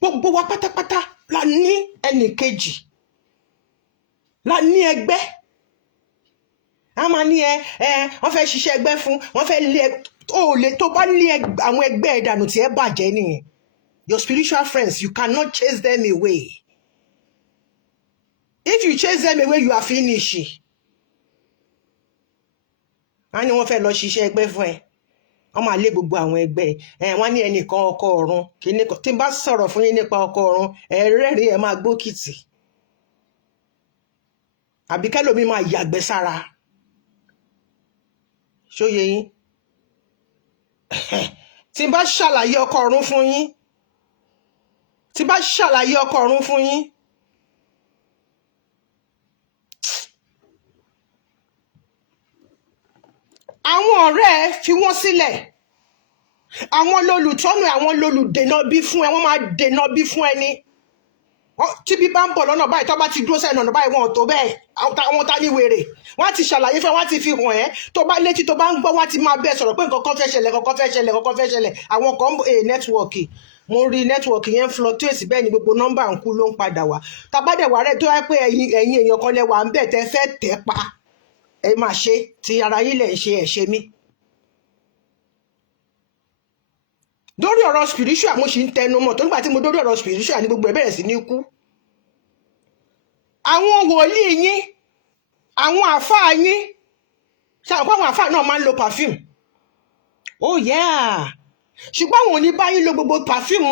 Gbogbo wa pátápátá la ní ẹnì kejì la ní ẹgbẹ́. A máa ní wọ́n fẹ́ ṣiṣẹ́ ẹgbẹ́ fún wọ́n fẹ́ lé tó bá lé àwọn ẹgbẹ́ ẹ̀ dànù tí ẹ bàjẹ́ nìyẹn. Your spiritual friends you cannot chase them away. If you chase them away you are finished. Wọ́n ní wọ́n fẹ́ lọ ṣiṣẹ́ ẹgbẹ́ fún ẹ wọ́n máa lé gbogbo àwọn ẹgbẹ́ wọ́n ní ẹnìkan ọkọ ọ̀run kìíní kan tí n bá sọ̀rọ̀ fún yín nípa ọkọ ọ̀run rẹ́rìí ẹ máa gbókìtì àbí kẹ́lòmí máa yàgbẹ́ sára. Ṣóyè yín tí n bá ṣàlàyé ọkọ ọ̀run fún yín àwọn ọ̀rẹ́ fi wọ́n sílẹ̀ àwọn lolùtọ́nù àwọn lolùdènà bí fún ẹ wọ́n máa dènà bí fún ẹni tí bí bá ń bọ̀ lọ́nà báyìí tó bá ti dúró sẹ́nu ọ̀nà báyìí wọn ò tó bẹ́ẹ̀ àwọn ta ní wèrè wọ́n ti ṣàlàyé fún ẹ wọ́n ti fi hàn ẹ́ tó bá létí tó bá ń gbọ́ wọ́n ti máa bẹ́ẹ̀ sọ̀rọ̀ pé nǹkan kan fẹ́ ṣẹlẹ̀ àwọn kan nẹ́tíwọ̀kì mo rí nẹ́tíwọ̀kì yẹn fluctuate bẹ́ẹ̀ ni gbogbo nọ́mbà ń kú ló ń padà wá tabadẹ̀wà rẹ̀ tó yẹ pé ẹ̀yin èèyàn kan lẹ́wà ń bẹ̀ tẹ́ fẹ́ tẹ̀ pa ẹ máa ṣe ti ara yín lẹ̀ ń ṣe ẹ̀ ṣe mí. lórí ọ̀rọ̀ spiritual mo sì ń tẹnu mọ́ tó nígbà tí mo dórí ọ̀rọ̀ spiritual ni gbogbo ẹ̀ bẹ̀rẹ̀ sí ní kú. àwọn wòlíì yín àwọn àáfàá yín ṣàwọn àwọn àáfàá náà máa ń lo perfume oh yeah ṣùgbọ́n àwọn ò ní báyìí lo gbogbo perfume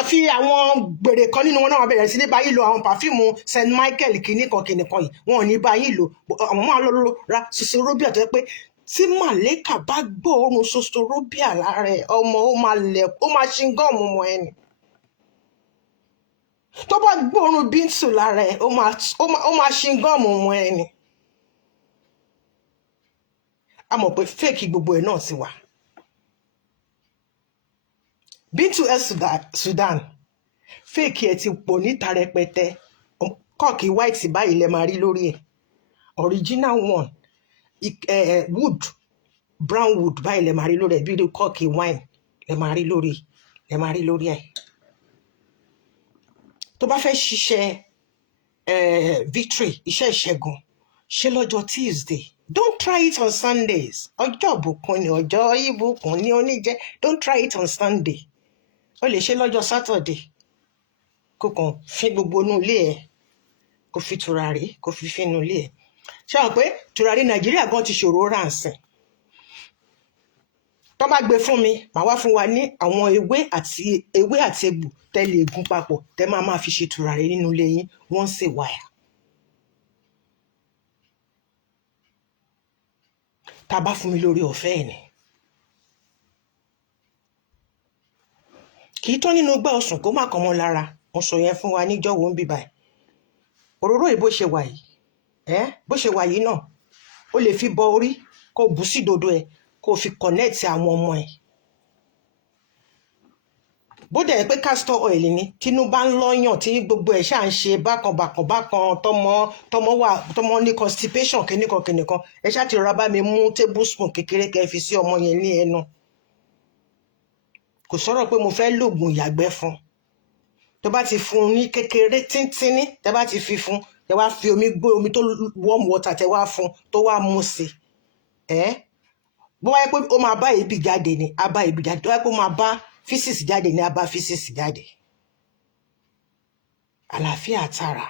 àfi àwọn gbèrè kan nínú wọn náà bẹ̀rẹ̀ sí ní báyìí lo àwọn perfume St. Michael kìnnìkan yìí wọn ò ní báyìí lo àwọn máa lọ ra sosorobia tó yẹ pé tí màlẹ́kà bá gbóòórùn sosorobia lára ẹ̀ ọmọ ó máa ṣingọ́ọ̀mù mọ́ ẹni tó bá gbóòórùn bíntù lára ẹ̀ ó máa ṣingọ́ọ̀mù mọ́ ẹni a mọ̀ pé fake gbogbo ẹ̀ náà ti wà. Bintu El Sudan fake ẹ̀ ti pọ̀ níta rẹpẹtẹ kọ́ọ̀kì white báyìí lẹ máa rí lórí ẹ̀ original one wood brown wood báyìí lẹ máa rí lórí ẹ̀ bí kọ́ọ̀kì wine lẹ máa rí lórí ẹ̀. tó bá fẹ́ ṣiṣẹ́ victory iṣẹ́ ìṣẹ́gun ṣe lọ́jọ́ Tuesday. Don't try it on Sundays. Ọjọ́ ìbùkún ni ọjọ́ ìbùkún ni oníjẹ́. Don't try it on Sunday. O lè ṣe lọ́jọ́ Saturday. Kó kàn fi gbogbo inú ilé ẹ̀. Kó fi tùràrí, kó fi fínú ilé ẹ̀. Ṣé àwọn pé tùràrí Nàìjíríà gan ti ṣòro ránṣẹ́. Tó bá gbé fún mi, màá wá fún wa ní àwọn ewé àti egbò tẹ́lẹ̀ ègún papọ̀ tẹ́ máa fi ṣe tùràrí nínú ilé yín once a while. tá a bá fún mi lórí ọ̀fẹ́ ẹ̀ ni. kì í tán nínú gbá ọsùn kó má kàn mọ́ lára mo sọ yẹn fún wa níjọ́wọ́ ń bì báyìí. òróró yìí bó ṣe wà yìí náà ó lè fi bọ orí kó bù sí dodo ẹ̀ kó fi kọ̀nẹ́ẹ̀tì àwọn ọmọ ẹ̀. bó dẹ̀ yẹ pé castor oil ni tínú bá ń lọ́yàn tí gbogbo ẹ̀ ṣáà ń ṣe bákan tọmọ ní constipation kìnnìkan ẹ ṣáà ti rọra bá mi mú tablespoon kékeré kẹ́ fi sí ọmọ yẹn ní ẹnu. kò sọ̀rọ̀ pé mo fẹ́ lògùn ìyàgbẹ́ fún tó bá ti fún un ní kékeré tíntínní tẹ́ bá ti fi fún tẹ́ wá fi omi tó warm water tẹ́ wá fún tó wá mú sí bó wáyé pé ó máa bá èébì jáde ni á bá èébì jáde tó wáyé pé ó máa bá feces jáde ni á bá feces jáde. àlàáfíà tara.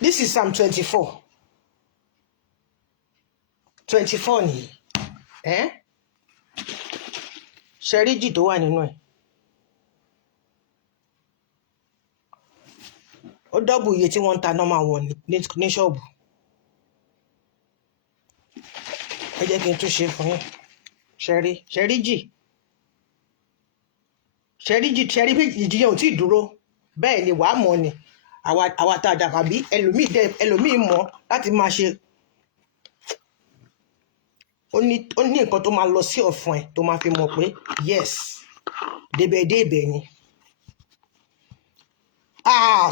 This is Psalm 24. 24 nìyí. Ṣẹ́ríjì tó wà nínú ẹ̀. Ó dọ́bù iye tí wọ́n ń ta normal one ní ṣọ́ọ̀bù. Ẹ jẹ́ kí n tún ṣe fún yín. Ṣẹ́ríjì ìjìyàn ò tí ì dúró. Bẹ́ẹ̀ ni wàá mọ̀ ni. Àwa tá a dàgbà bí ẹlòmíì mọ̀ láti máa ṣe. Ó ní nǹkan tó máa lọ sí ọ̀fun ẹ̀ tó máa fi mọ̀ pé yes débẹ̀débẹ̀ ni.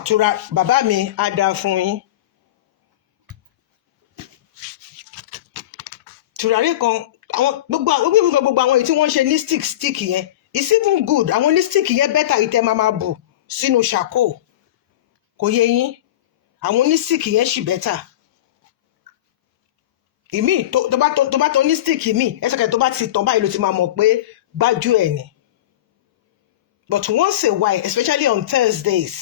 Tura bàbá mi á dáa fún yín. Tùràrí kan gbogbo àwọn èyí tí wọ́n ṣe ní stick yẹn it's even good. Àwọn ní stick yẹn better ìtẹ́ máa bù sínú ṣàkó. Kò yé yín àwọn onístíìkì yẹn ṣì bẹ́tà ìmí tó bá tó onístíìkì ìmí ẹsẹ̀kẹ̀ tó bá ti tàn báyìí ló ti máa mọ̀ pé gbájú ẹ̀ ni but once a while especially on Thursdays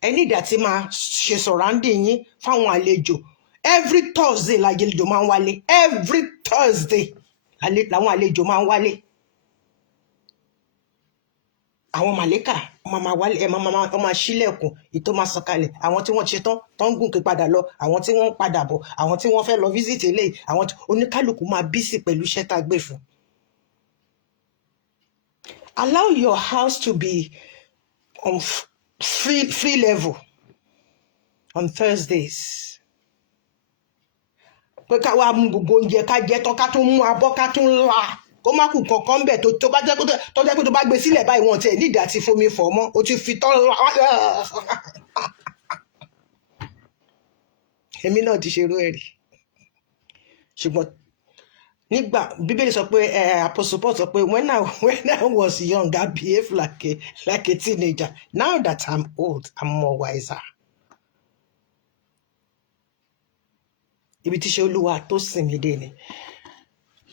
ẹ ní ìdá tí máa ṣe surrounding yín fáwọn àlejò every Thursday làlejò máa ń wálé every Thursday làwọn àlejò máa ń wálé. Àwọn màlẹ́kà máa wálé máa ṣílẹ̀kùn ìtò máa sọ̀kalẹ̀ àwọn tí wọ́n ti ṣe tán tó ń gùnkè padà lọ àwọn tí wọ́n ń padà bọ̀ àwọn tí wọ́n fẹ́ lọ visit eléyìí àwọn oníkálukú máa bísí pẹ̀lú iṣẹ́ tá a gbé fún. Allow your house to be on free level on Thursdays. Pé ká wá mú gbogbo oúnjẹ ká jẹ tán ká tún mú abọ́ ká tún la kó má kù kankan ń bẹ̀ tó bá jẹ́ pé tó bá gbé sílẹ̀ báyìí wọn tẹ̀ nídìí àti fomi fọ̀ mọ́ o ti fi tán èmi náà ti ṣerú ẹ̀ rí ṣùgbọ́n nígbà bíbélì sọ pé Apostle Paul sọ pé when I was young I behaved like a teenager. Now that I'm old I'm more wiser. Ibi tí ṣe Olúwa tó sìn mí dé ni.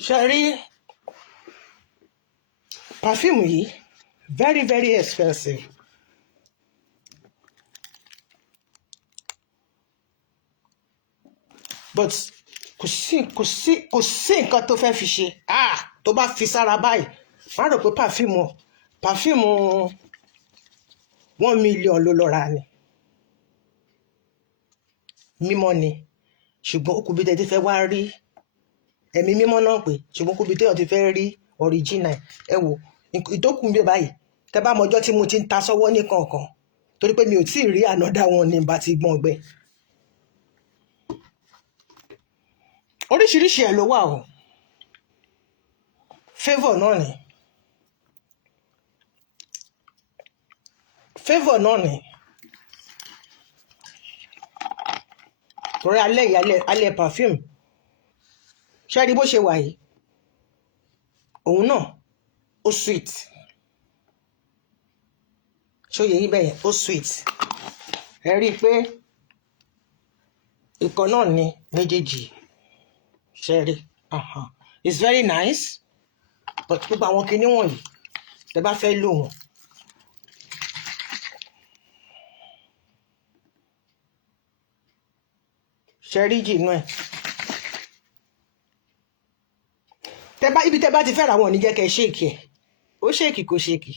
Ṣé rí perfume yìí very very expensive. But kò sí nǹkan tó fẹ́ fi ṣe tó bá fi sára báyìí má rò pé perfume 1 million ló lọ rà ni mímọ́ ni ṣùgbọ́n ó kù bí tẹ́ ti fẹ́ wá rí ẹ̀mí mímọ́ náà pé ṣùgbọ́n ó kù bí tẹ́ ti fẹ́ rí original ẹ wò ìtókù mi báyìí tẹ́ bá mọjọ́ tí mo ti ń ta sọ́wọ́ ní kọ̀ọ̀kan torí pé mi ò tí ì rí ànádà wọn ní bá ti gbọ́n gbẹ. Oríṣiríṣi ẹ̀ ló wà o Favour náà ni torí alẹ́ perfume ṣé rí bó ṣe wà yìí òun náà ó sweet ṣóyè yín bẹ́yẹn ó sweet ẹ rí i pé ìkan náà ni méjèèjì ṣe rí it's very nice but gbogbo àwọn kinní wọ̀nyí tẹ́ bá fẹ́ lò wọ́n ṣe rí jìnnà ẹ̀ ibi tẹ́ bá ti fẹ́ ra wọn ò ní jẹ́ kẹ́ ṣéèkì ẹ̀ ó ṣéèkì kò ṣéèkì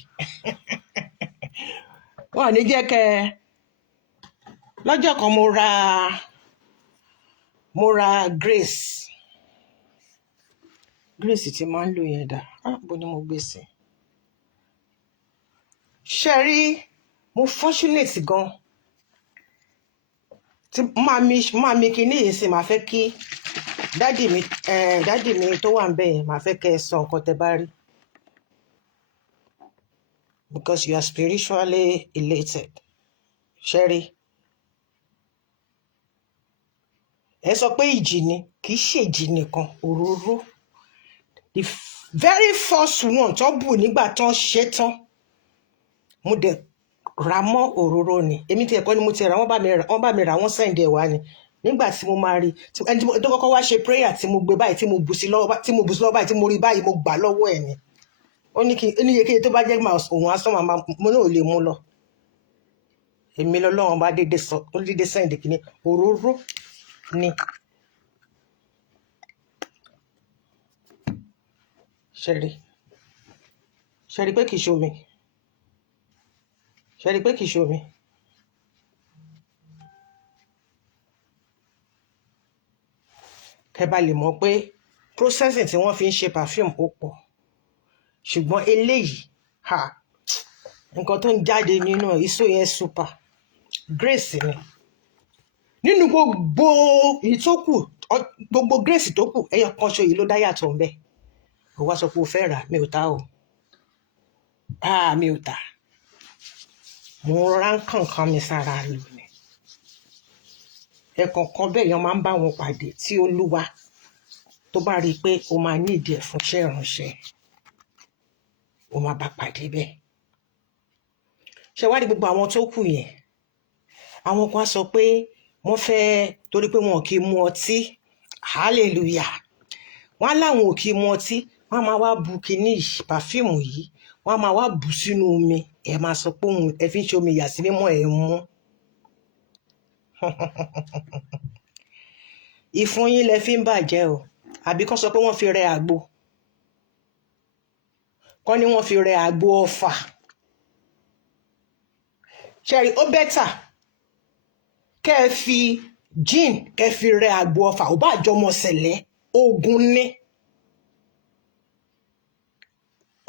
wọn ò ní jẹ́ kẹ́ lọ́jọ́ kan mo ra Grace tí máa ń lò yẹn dà bó ni mo gbé sí ṣe rí mo fortunate gan tí máa mi kí ní èyí sì máa fẹ́ kí dádì mi tó wà ń bẹ̀ yẹn máa fẹ́ kẹ́ ẹ sọ nǹkan tẹ́ bá rí because you are spiritually elated ṣe rí ẹ sọ pé ìjì ni kì í ṣèjì nìkan òróró the very first one tó bù nígbà tán ṣe tán mo dẹ̀ ra mọ́ òróró ni èmi tí ẹ̀kọ́ ni mo ti ra wọ́n bá mi ra wọ́n sẹ́ǹdẹ̀ wá ni nígbà tí mo máa rí ẹni tó kọ́kọ́ wá ṣe prayer tí mo gbé báyìí tí mo bù sí lọ́wọ́ báyìí tí mo rí báyìí mo gbà lọ́wọ́ ẹ̀ ni ó ní iyekeye tó bá jẹ́ òun asán màmá mo náà ò lè mú lọ èmi lọ́lọ́run bá dédé sẹ́ǹdẹ̀ kìíní òróró ni ṣẹ́rí pé kìí ṣomi kẹ́ bá lè mọ̀ pé processing tí wọ́n fi ń ṣe perfume ó pọ̀ ṣùgbọ́n eléyìí nǹkan tó ń jáde nínú ìsó yẹn super Grace ni nínú gbogbo Grace tó kù ẹyọ kan ṣo yìí ló dá yàtọ̀ ń bẹ ó wá sọ pé o fẹ́ rà mi ò ta o mi ò ta mo rán kankan mi sára lò ní ẹ̀kọ̀ọ̀kan bẹ́ẹ̀ yẹn máa ń bá wọn pàdé tí Olúwa tó bá rí i pé o máa ní ìdí ẹ̀ fún iṣẹ́ ìránṣẹ́ o máa bá pàdé bẹ́ẹ̀ ṣe wá rí gbogbo àwọn tó kù yẹn àwọn kan sọ pé wọ́n fẹ́ torí pé wọn kì í mu ọtí hallelujah wọ́n láwọn ò kì í mu ọtí wọ́n máa wá bu kinní pàfíìmù yìí wọ́n máa wá bù sínú omi ẹ máa sọ pé òun ẹ fi ń ṣe omi ìyà sí mímọ́ ẹ mú ìfun yín lẹ fi ń bàjẹ́ o àbí kán sọ pé wọ́n fi rẹ àgbo kán ní wọ́n fi rẹ àgbo ọfà ṣẹ́rí ó bẹ́tà kẹ́ ẹ fi gin kẹ́ ẹ fi rẹ àgbo ọfà ò bá àjọmọ sẹ̀lẹ̀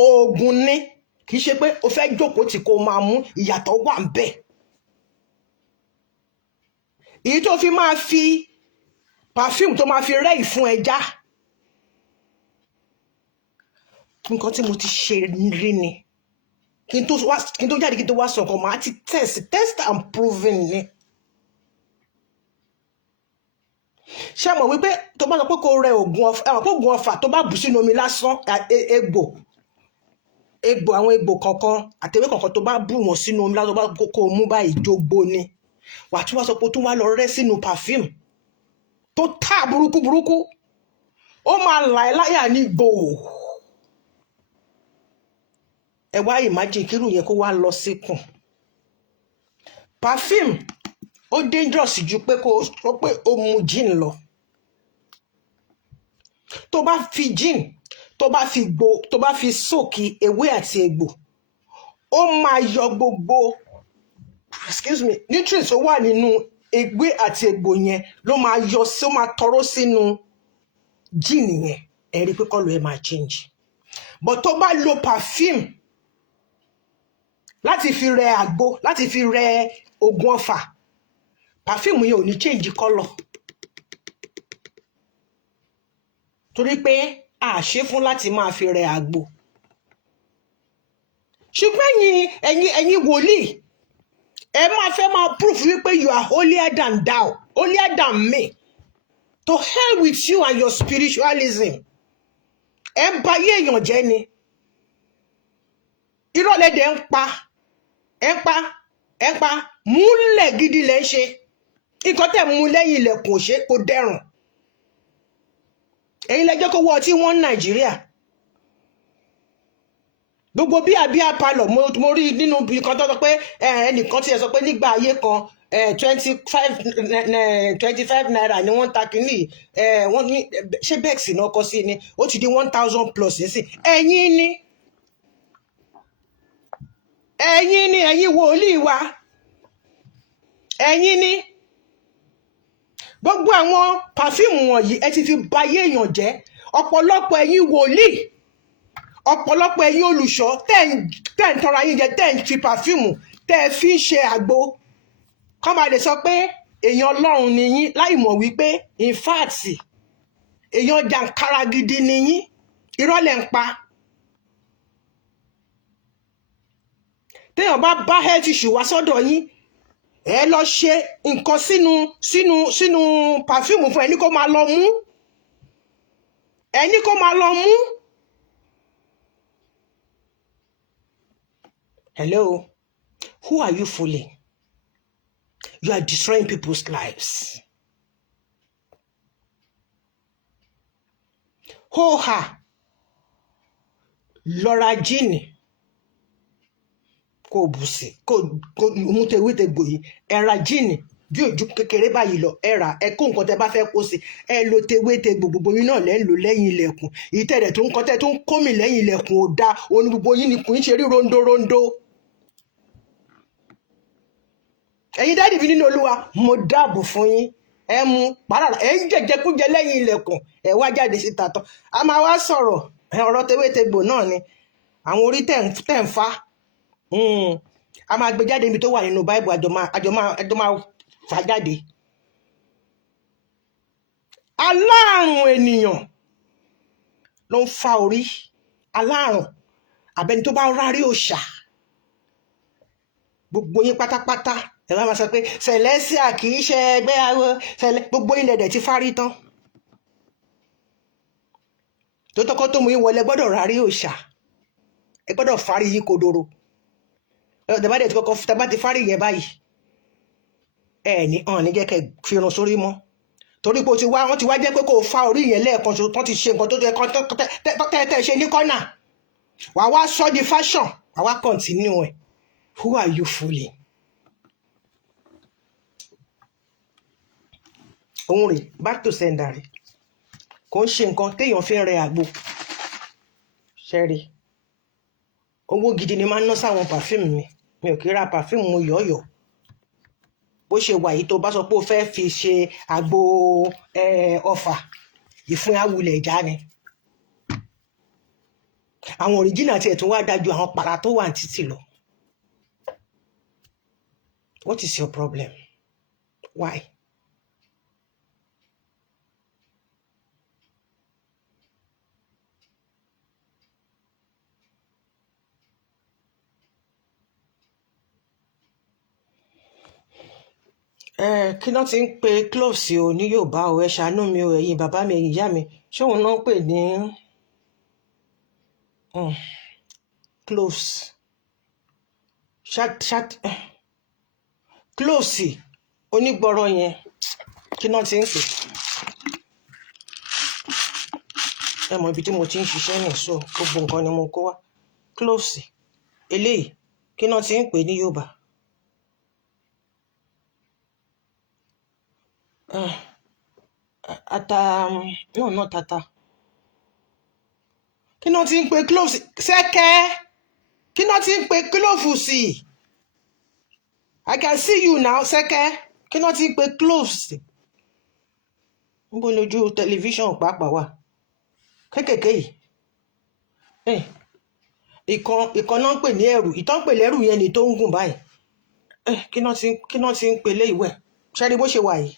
oògùn ní kì í ṣe pé o fẹ́ jókòó tí kò máa mú ìyàtọ̀ wà ń bẹ̀ èyí tó fi máa fi perfume tó máa fi rẹ́ ìfun ẹja nǹkan tí mo ti ṣe rí ni kí n tó jáde kí n tó wá sọ̀kan máa ti test and proving ni ṣé mọ̀ wípé tó bá sọ pé kó rẹ oògùn ọ̀fà ẹ̀wọ̀n pé oògùn ọ̀fà tó bá bù sínú omi lásán egbò àwọn egbò kankan àtẹwé kankan tó bá bù wọ́n sínú omi lásán tó bá kó mú báyìí jogbo ni wàá tún wá sọ pé tó wá lọ rẹ́ sínú perfume tó tà burúkú ó máa là ẹ́ láyà ní gbòò. Ẹ wá imagine kírú yẹn kó wá lọ síkùn. Perfume ó dangerous ju pé kó sọ pé ó mu gin lọ. Tó bá fi gin tó bá fi sóòkì ewé àti egbò ó máa yọ gbogbo nutrients tó wà nínú ewé àti egbò yẹn ló máa yọ sí ó máa tọrọ sínú gin yẹn ẹ rí pé kọ́lọ̀ ẹ máa change. But tó bá lo perfume láti fi rẹ àgbo láti fi rẹ oògùn ọ̀fà perfume yẹn ò ní change colour torí pé a ṣe fún láti máa fi rẹ àgbo. Ṣùgbọ́n ẹ̀yin wòlíì ẹ máa fẹ́ máa proof wípé you are holier than thou, holier than me. To hell with you and your spiritualism. Ẹ ń ba ayé èèyàn jẹ́ ni. Ìrọ̀lẹ́dẹ̀ ń pa múlẹ̀ gidi lẹ́ ń ṣe. Nǹkan tẹ̀ mú lẹ́yìn ilẹ̀kùn òṣè kò dẹrùn. Ẹ̀yin lẹ́jọ́ kó wọ ọtí wọn Nàìjíríà. Gbogbo bí àbíà palọ̀ mo rí nínú nǹkan tó sọ pé ẹnìkan tí ẹ sọ pé nígbà ayé kan 25 naira ni wọ́n ta kínní wọ́n ní ṣé bex náà kọ́ sí ni ó ti di 1000 plus nísìn. Ẹ̀yin ni ẹ̀yin wòlíì wa ẹ̀yin ni gbogbo àwọn pàfíìmù wọ̀nyí ẹ ti fi bayé èèyàn jẹ́. Ọ̀pọ̀lọpọ̀ ẹ̀yin wòlíì ọ̀pọ̀lọpọ̀ ẹ̀yin olùṣọ́ tẹ́ ń tọrọ ayé jẹ tẹ́ ń fi pàfíìmù tẹ́ fi ń ṣe àgbo kọ́ máa lè sọ pé èèyàn Ọlọ́run ni yín láì mọ̀ wípé in fact èèyàn jàǹkàrà gidi ni yín. Irọ́ lẹ̀ ń pa. Téèyàn bá health issue wá sọ́dọ̀ yín ẹ lọ ṣe nǹkan sínú pàfíìmù fún ẹni kó máa lọ mú Hello, who are you fooling? You are destroying people's lives. Lọ́ra jíìnì kò bù sí kò mú tewétegbò yìí ẹ̀ra jíìnì bí ojú kékeré báyìí lọ ẹ̀ra ẹ kó nǹkan tẹ bá fẹ́ kó sí ẹ lo tewétegbò gbogbo yín náà lẹ́ ń lò lẹ́yìn ilẹ̀kùn ìtẹ̀rẹ̀ tó ń kọ́ tẹ́ tó ń kómì lẹ́yìn ilẹ̀kùn ò dáa òun gbogbo yín ni kò ń ṣe rí rondórondó. Ẹ̀yin dáàdì mi nínú Olúwa mo dáàbò fún yín ẹ mú pàràrà ẹ ń jẹjẹkújẹ lẹ́yìn ilẹ̀kùn ẹ wá jáde síta tán a máa wá sọ̀rọ̀ ọ̀rọ̀ tewétegbò náà ni àwọn orí tẹ̀ ń fa a máa gbé jáde níbi tó wà nínú Báíbù àjọ máa fà jáde. Aláàrùn ènìyàn ló ń fa orí aláàrùn àbẹni tó bá rárí òòṣà gbogbo yín pátápátá ẹ bá máa sọ pé Celestia kì í ṣe ẹgbẹ́ awo gbogbo ilẹ̀ dẹ̀ ti fárí tán tó tọ́kọ́ tó mú yín wọlé gbọ́dọ̀ rárí òòṣà ẹ gbọ́dọ̀ fárí yín kodoro tẹ́bá dẹ̀ ti kọ́kọ́ tẹ́bá ti fárí yẹn báyìí ní jẹ́ kẹ́ fi irun sórí mọ́ torí pé wọ́n ti wá jẹ́ pé kó o fa orí yẹn lẹ́ẹ̀kan ṣo tán ti ṣe nǹkan tó yẹ kán tẹ́ ṣe ní kọ́nà wàá wá sọ di fashion wàá wá continue ẹ̀. Who are you fooling? Òun rè back to sender rè kò ń ṣe nǹkan téèyàn fi ń rẹ àgbo ṣẹ́rí owó gidi ni máa ń ná sáwọn pàfíìmù mi ò kí ra pàfíìmù mo yọ̀ọ̀yọ̀ bó ṣe wà yìí tó bá sọ pé ó fẹ́ fi ṣe àgbo ọfà ìfún awulẹ̀ ìjà ni àwọn òrìjìnà tiẹ̀ tún wá dájú àwọn pàrà tó wà ní títì lọ. What is your problem? Why? Kí náà ti ń pe cloves o ní Yorùbá o, ẹ ṣàánú mi o, ẹ̀yin bàbá mi, ẹ̀yin ìyá mi, ṣé òun náà ń pè ní cloves? Cloves onígbọrọ yẹn, kí náà ti ń pè? Ẹ mọ ibi tí mo ti ń ṣiṣẹ́ nì, so gbogbo nǹkan ni mo kó wá. Cloves eléyìí, kí náà ti ń pè ní Yorùbá? Ata náà tata. Kí náà ti ń pe cloves? Sẹ́kẹ́, kí náà ti ń pe cloves sí? I can see you now, Sẹ́kẹ́. Kí náà ti ń pe cloves? Níbo lójú tẹlifíṣàn pàápàá wà? Kékèké yìí. Ìkan náà ń pè ní ẹrù, ìtàn pè lẹ́rù yẹn ni tó ń gùn báyìí. Kí náà ti ń pe lé ìwẹ̀? Ṣẹ́rí bó ṣe wà yìí.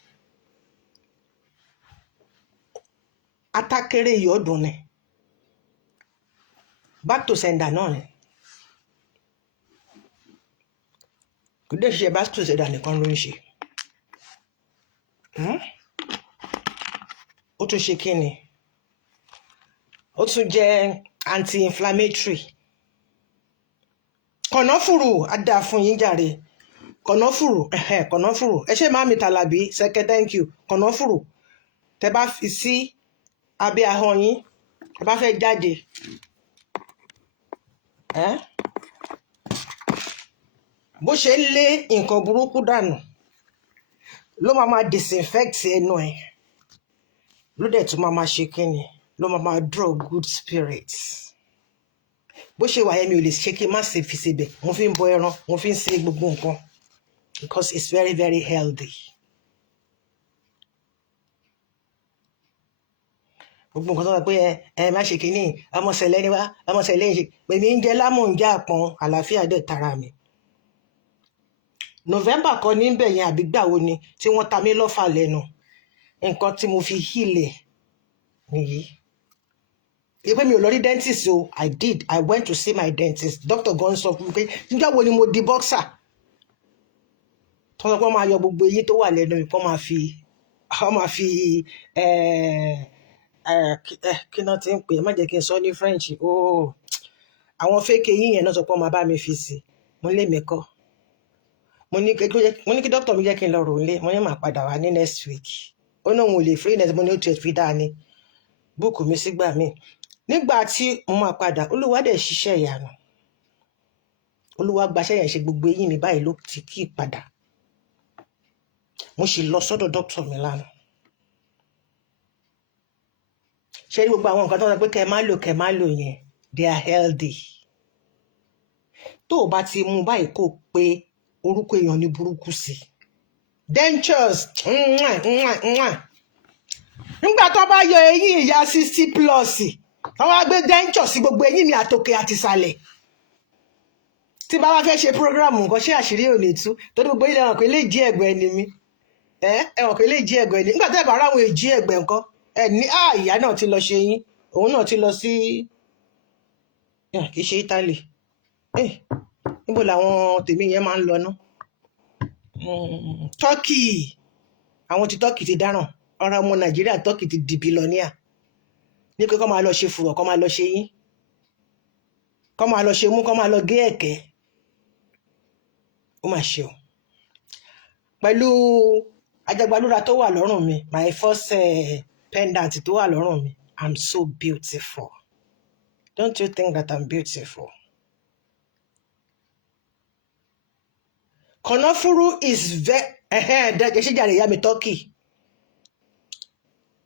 Atákéré ìyọ́dún ni. Back to sender náà ni. Kò dé ṣiṣẹ́ back to sender nìkan ló ń ṣe. Ó tún ṣe kí ni? Ó tún jẹ́ anti-inflammatory. Kànáfùrù á dáa fún yín jàre. Kànáfùrù, kànáfùrù. Ẹ ṣe máa mi Tàlàbí, Sẹ́kẹ́, thank you. Kànáfùrù. Tẹ bá fi sí abẹ́ ahọ́n yín, tẹ bá fẹ́ jáde. Bó ṣe ń lé nǹkan burúkú dànù ló máa disinfect ẹnu ẹ̀, ló dẹ̀ tún máa ṣe kíni, ló máa draw good spirits. Bó ṣe wà yẹn mi ò lè ṣe kí n má ṣe fi sebẹ̀, mo fi ń bọ ẹran, mo fi ń ṣe gbogbo nǹkan because it's very very healthy. Gbogbo nǹkan tó wà pé ẹ má ṣe kíní, ọmọ ṣẹlẹ̀ ni wá, ọmọ ṣẹlẹ̀ ń ṣe pèmí ń jẹ lámù ń jẹ àpọn, àlàáfíà dẹ̀ tara mi. November kan níbẹ̀ yẹn àbí gbà wo ni tí wọ́n ta mí lọ́fà lẹ́nu, nǹkan tí mo fi hílẹ̀ nìyí. Ìpè mi ò lọ rí dentist o, I went to see my dentist. Doctor gan sọ fún mi pé níjọ́ wo ni mo di boxer. Tó sọ pé wọ́n máa yọ gbogbo eyín tó wà lẹ́nu mi, wọ́n máa fi kí náà ti ń pè é, má jẹ́ kí n sọ ní French. Àwọn fake eyín yẹn náà sọ pé wọ́n máa bá mi fi sí. Mo lé mi kọ́. Mo ní kí doctor mi jẹ́ kí n lọ rò nílé, mo ní màá padà wá ní next week. Ó náà òun ò lè free next, mo ní ó ti fi dáa ní búùkù mi sígbà míì. Nígbà tí mo máa padà, Olúwa dẹ̀ ṣiṣẹ́ ìyanu. Olúwa gbaṣẹ́ yẹn ṣe, gbogbo eyín mi báyìí ló ti kí padà. Mo sì lọ sọ́dọ̀ doctor mi lánàá. Ṣé rí gbogbo àwọn nǹkan tó ń sọ pé kẹ́ má lò yẹn, they are healthy. Tó o bá ti mú báyìí kó pé orúkọ èèyàn ní burúkú sí. Dentures, nígbà tó bá yọ eyín ìyá 60+, wọ́n wá gbé dentures sí gbogbo eyín mi àtòkè àti ìsàlẹ̀. Tí bá wá fẹ́ ṣe program nǹkan, ṣé àṣírí ò lè tú? Torí gbogbo ilé ẹ̀wọ̀n kò lè jí ẹ̀gbẹ́ ni mi. Ẹ̀wọ̀n kò lè jí ẹ̀gbẹ́ ni. Nígbà tẹ́ bá ráwọn èjì ẹ̀gbẹ́ nǹkan, ní ìyá náà ti lọ ṣe yín, òun náà ti lọ sí kì í ṣe Italy. Níbo làwọn tèmi yẹn máa ń lọ ná? Turkey. Àwọn ti Turkey ti dáràn. Ọ̀rọ̀ ọmọ Nàìjíríà Turkey ti di billionaire. Ní pé kọ́ máa lọ ṣe fùrọ̀, kọ́ máa lọ ṣe yín, kọ́ máa lọ ṣe mú, kọ́ máa lọ gé ẹ̀kẹ́. Ó mà ṣe o. Pẹ̀lú ajagbalúra tó wà lọ́rùn mi, my first pendant tó wà lọ́rùn mi, I'm so beautiful. Don't you think that I'm beautiful? Kànáfùrù is ṣíjàre ìyá mi Turkey.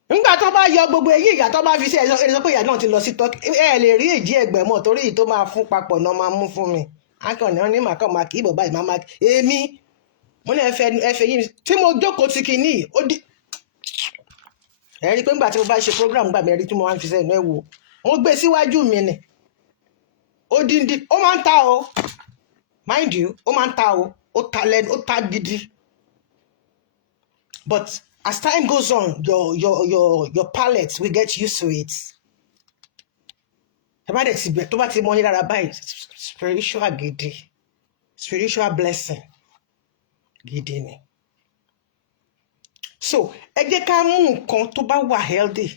Nígbà tó bá yọ gbogbo eyín ìyá tó bá fi sí ẹni sọ pé ìyá náà ti lọ sí Turkey, lè rí èjì ẹ̀gbẹ́ mọ́ torí tó máa fún papọ̀ náà máa mú fún mi. Akànnì wọn ní màá kàn máa kí bàbá ìmá máa èmi. Mo ní ẹfẹ yín tí mo jókòó ti kìíní ó di. Ẹ rí i pé nígbà tí mo bá ṣe program gbà mí rí tí mo máa ń fi sẹ́nu ẹ̀ wò, mo gbé síwájú mi ni. Odindi ó máa ń ta o, mind you, ó máa ń ta o, ó ta lẹ́nu, ó ta gidi. But as time goes on, your palate will get used to it. Ẹ bá dẹ̀ ti bẹ̀ tó bá ti mọ ní rárá báyìí, spiritual gidi, spiritual blessing gidi ni. so ẹ jẹ́ ká mú nǹkan tó bá wà healthy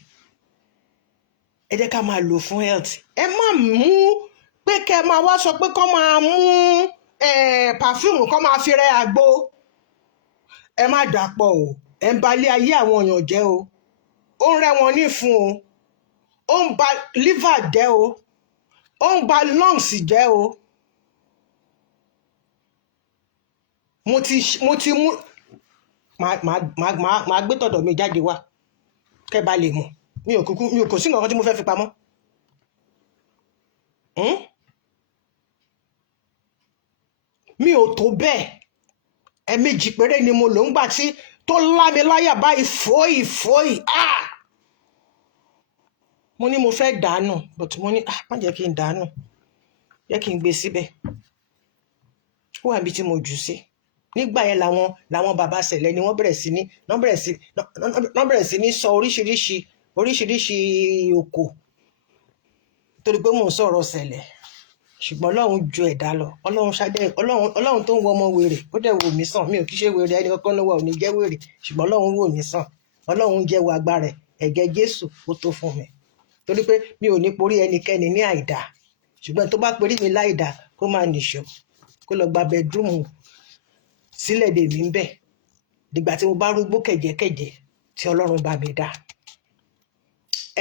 ẹ jẹ́ ká máa lò fún health. Ẹ má mú pé kẹ́ máa wá sọ pé kọ́ máa mú perfume kọ́ máa fi rẹ àgbo. Ẹ má dàpọ̀ o, ẹ ń balẹ̀ ayé àwọn èèyàn jẹ́ o, ó ń rẹ́ wọn nífun o, ó ń ba liver jẹ́ o, ó ń ba lungs jẹ́ o. mo ti mú màá gbé tọ̀dọ̀ mi jáde wá kẹ́ bá lè mọ̀ mi ò kò sí nǹkan tí mo fẹ́ fi pamọ́. Mi ò tó bẹ́ẹ̀, ẹ̀ẹ̀mejì péré ni mo lò ń gbà tí tó lá mi láyà báyìí fòì mo ní mo fẹ́ dànù but mo ní má jẹ́ kí n dànù, jẹ́ kí n gbé síbẹ̀. Ó wà níbi tí mo jù sí. Nígbà yẹn làwọn bàbá ṣẹlẹ̀ ni wọ́n bẹ̀rẹ̀ sí ní sọ oríṣiríṣi òkò torí pé mò ń sọ̀rọ̀ ṣẹlẹ̀. Ṣùgbọ́n Ọlọ́run ju ẹ̀dá lọ. Ọlọ́run tó ń wọ ọmọ wèrè ó dẹ̀ wò mí sàn. Mi ò kí ṣe wèrè, ẹni kankan ló wà ò ní jẹ́ wèrè, ṣùgbọ́n Ọlọ́run wò mí sàn. Ọlọ́run jẹ́wọ́ agbára ẹ̀, ẹ̀jẹ̀ Jésù ó tó fún mi. Torí pé mi ò ní porí ẹnikẹ́ni ní àìdá, ṣùgbọ́n tó bá porí mi láìdá kó máa nìṣó, kó lọ gba bẹdrúmù sílẹ̀ dè mí ń bẹ̀ dìgbà tí mo bá rúgbó kẹ̀jẹ̀kẹ̀jẹ̀ tí Ọlọ́run bá mi dá.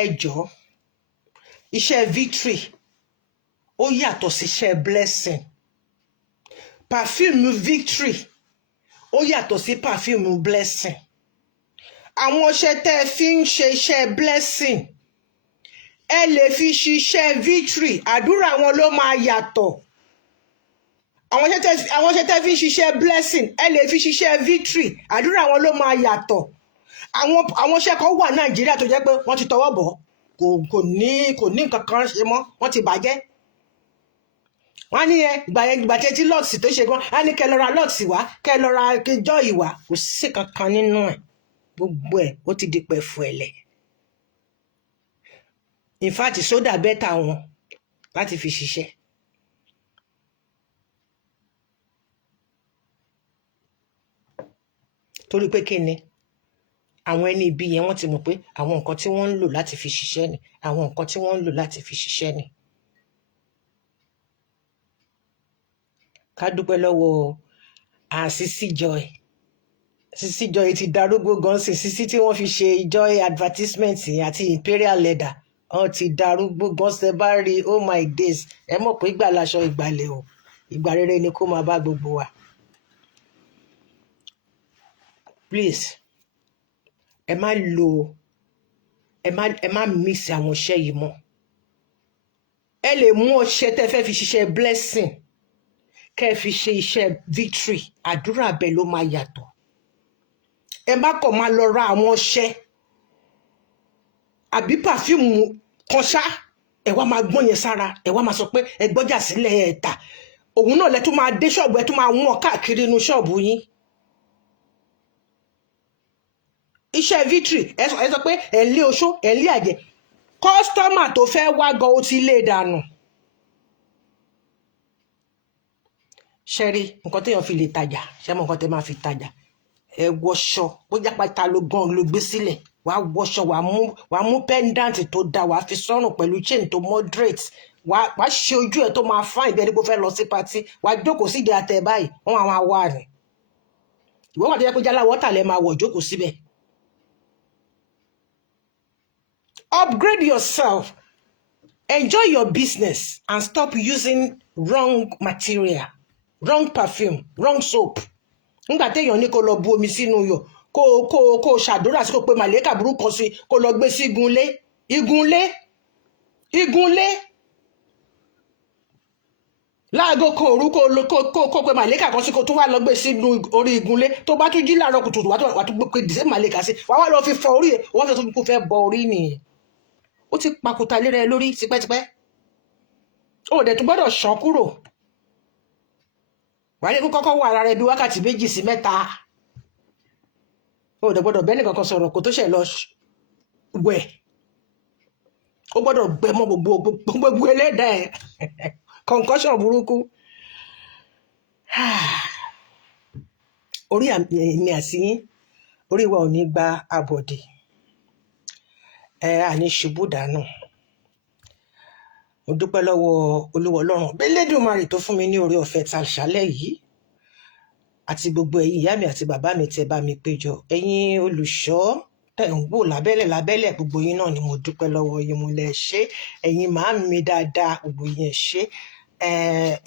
Ẹ jọ̀ọ́, iṣẹ́ victory ó yàtọ̀ sí iṣẹ́ blessing. Perfume victory ó yàtọ̀ sí perfume blessing. Àwọn ọṣẹ tẹ́ ẹ fi ń ṣe iṣẹ́ blessing ẹ lè fi ṣiṣẹ́ victory, àdúrà wọn ló máa yàtọ̀. Àwọn ọṣẹ tẹ́ ẹ fi ń ṣiṣẹ́ blessing ẹ lè fi ṣiṣẹ́ victory, àdúrà wọn ló máa yàtọ̀. Àwọn ọṣẹ kan wà Nàìjíríà tó jẹ́ pé wọ́n ti tọwọ́ bọ̀ kò ní nǹkan kan ṣe mọ́, wọ́n ti bàjẹ́. Wọ́n á ní ìgbà tí lux tó ṣe gan, á ní kẹ́ lọ ra lux wá, kẹ́ lọ ra joy wá, kò sí kankan nínú ẹ̀, gbogbo ẹ̀ ó ti di pẹ̀fù ẹ̀lẹ̀. In fact sódà bẹ́tà wọn láti fi ṣiṣẹ́. Torí pé kí ni àwọn ẹni ibi yẹn wọ́n ti mọ̀ pé àwọn nǹkan tí wọ́n ń lò láti fi ṣiṣẹ́ ni, àwọn nǹkan tí wọ́n ń lò láti fi ṣiṣẹ́ ni. Ká dúpẹ́ lọ́wọ́ Sisi Joy. Sisi Joy ti darúgbó gan sí. Sisi tí wọ́n fi ṣe Joy advertisement àti Imperial Leather wọ́n ti darúgbó gan. Ṣe bá rí oh my days, ẹ mọ̀ pé ìgbà laṣọ ìgbàlẹ̀ o, ìgbà rere ni kó máa bá gbogbo wa. Please ẹ má miss àwọn ọṣẹ yìí mọ́. Ẹ lè mú ọṣẹ tẹ́ fẹ́ fi ṣiṣẹ́ blessing kẹ́ fi ṣe iṣẹ́ victory, àdúrà bẹ́ẹ̀ ló máa yàtọ̀. Ẹ má kàn máa lọ ra àwọn ọṣẹ àbí perfume kan ṣá ẹ wá máa gbọ́n yẹn sára, ẹ wá máa sọ pé ẹ gbọ́jà sílẹ̀ ẹ̀ tà. Òun náà lẹ tún máa dé ṣọ́ọ̀bù, ẹ tún máa wọ́n káàkiri inú ṣọ́ọ̀bù yín. Iṣẹ́ victory ẹ sọ pé ẹ̀ ń lé oṣó, ẹ̀ ń lé àjẹ́. Kọ́sítọ́mà tó fẹ́ wá gan ó ti lé dànù. Ṣé rí nǹkan téèyàn fi lè tajà, ṣé mọ̀ nǹkan tẹ́ máa fi tajà? Ẹ wọṣọ, bójá pátá ló gan ló gbé sílẹ̀, wàá wọṣọ, wàá mú pendant tó dáa, wàá fi sọ́rùn pẹ̀lú chain tó moderate, wàá ṣe ojú ẹ̀ tó máa fine bí ẹni pé ó fẹ́ lọ sí party, wàá jókòó sídìí àtẹ báyìí, wọ́n máa wá rìn. Ìwọ́n wà tó yẹ pé jálá wọ́tà lẹ́ máa wọ̀ jókòó síbẹ̀. Upgrade yourself, enjoy your business and stop using wrong material, wrong perfume, wrong soap. Nígbà téèyàn ní kó lọ bu omi sínú iyọ̀ kó ṣàdúrà sí kó pe màlẹ́kà burúkú kan sí kó lọ gbé sí igunlé láago kan òru kó pe màlẹ́kà kan sí kó tún wá lọ gbé sínú orí igunlé. Tó bá tún jí láàárọ̀ kùtùkùtù wà tún gbé dìé màlẹ́kà sí, wà wá lọ fi fọ orí ẹ̀, wọ́n fẹ́ tó kó fẹ́ bọ orí nìyẹn. Ó ti pàkúta lé rẹ lórí tipẹ́tipẹ́. Ó dẹ̀ tún gbọ́dọ̀ ṣán kúrò. Wàá ní kó kọ́kọ́ wà ara rẹ bí wákàtí 2 sí 3. Ó dẹ̀ gbọ́dọ̀ bẹ́ẹ̀ nìkan kan sọ̀rọ̀ kó tó ṣe lọ wẹ̀. Ó gbọ́dọ̀ gbẹ mọ́ gbogbo ẹlẹ́dàá ẹ̀. Concussion burúkú. Orí mi àti yín orí wa ò ní gba àbọ̀dè, àní ṣubú dànù. Mo dúpẹ́ lọ́wọ́ Olúwa Ọlọ́run Elédùmarè tó fún mi ní oore ọ̀fẹ́ tàṣálẹ́ yìí, àti gbogbo ẹ̀yin ìyá mi àti bàbá mi tẹ́ bá mi péjọ, ẹ̀yin olùṣọ́ tẹ̀ ń wò lábẹ́lẹ̀ gbogbo yín náà ni mo dúpẹ́ lọ́wọ́ yín, mo lẹ ṣé. Ẹ̀yin màá mi dáadáa, gbogbo yín ṣé.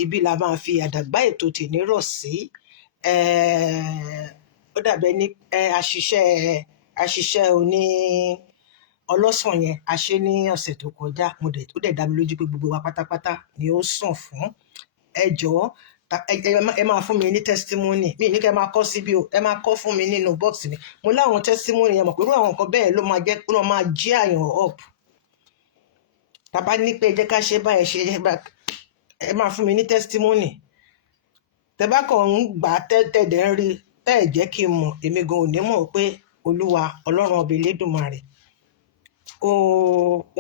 Ibi la máa fi àdàgbà ètò tèmi rọ̀ sí. Ó dàbẹ́ ní àṣìṣe oní ọlọ́sàn yẹn a ṣe ní ọ̀sẹ̀ tó kọjá, ó dẹ̀ dá mi lójú pé gbogbo wa pátápátá ni ó sàn fún. Ẹ jọ̀ọ́ ẹ máa fún mi ní testimony, mi ní kẹ́ máa kọ́ síbí o, ẹ máa kọ́ fún mi nínú box mi. Mo láwọn testimony yẹn mọ̀ pé irú àwọn nǹkan bẹ́ẹ̀ ló máa jẹ́ kó máa jí àyàn up. Tàbá ní pé ẹ jẹ́ ká ṣe báyìí ṣe ẹ máa fún mi ní testimony. Tẹ́ bá kàn ń gbà tẹ́tẹ̀dẹ̀ ń rí tẹ́ ẹ̀ jẹ́ kí n mọ̀, èmi gan ò ní mọ̀ pé Olúwa Ọlọ́run ọba Elédùmarè ó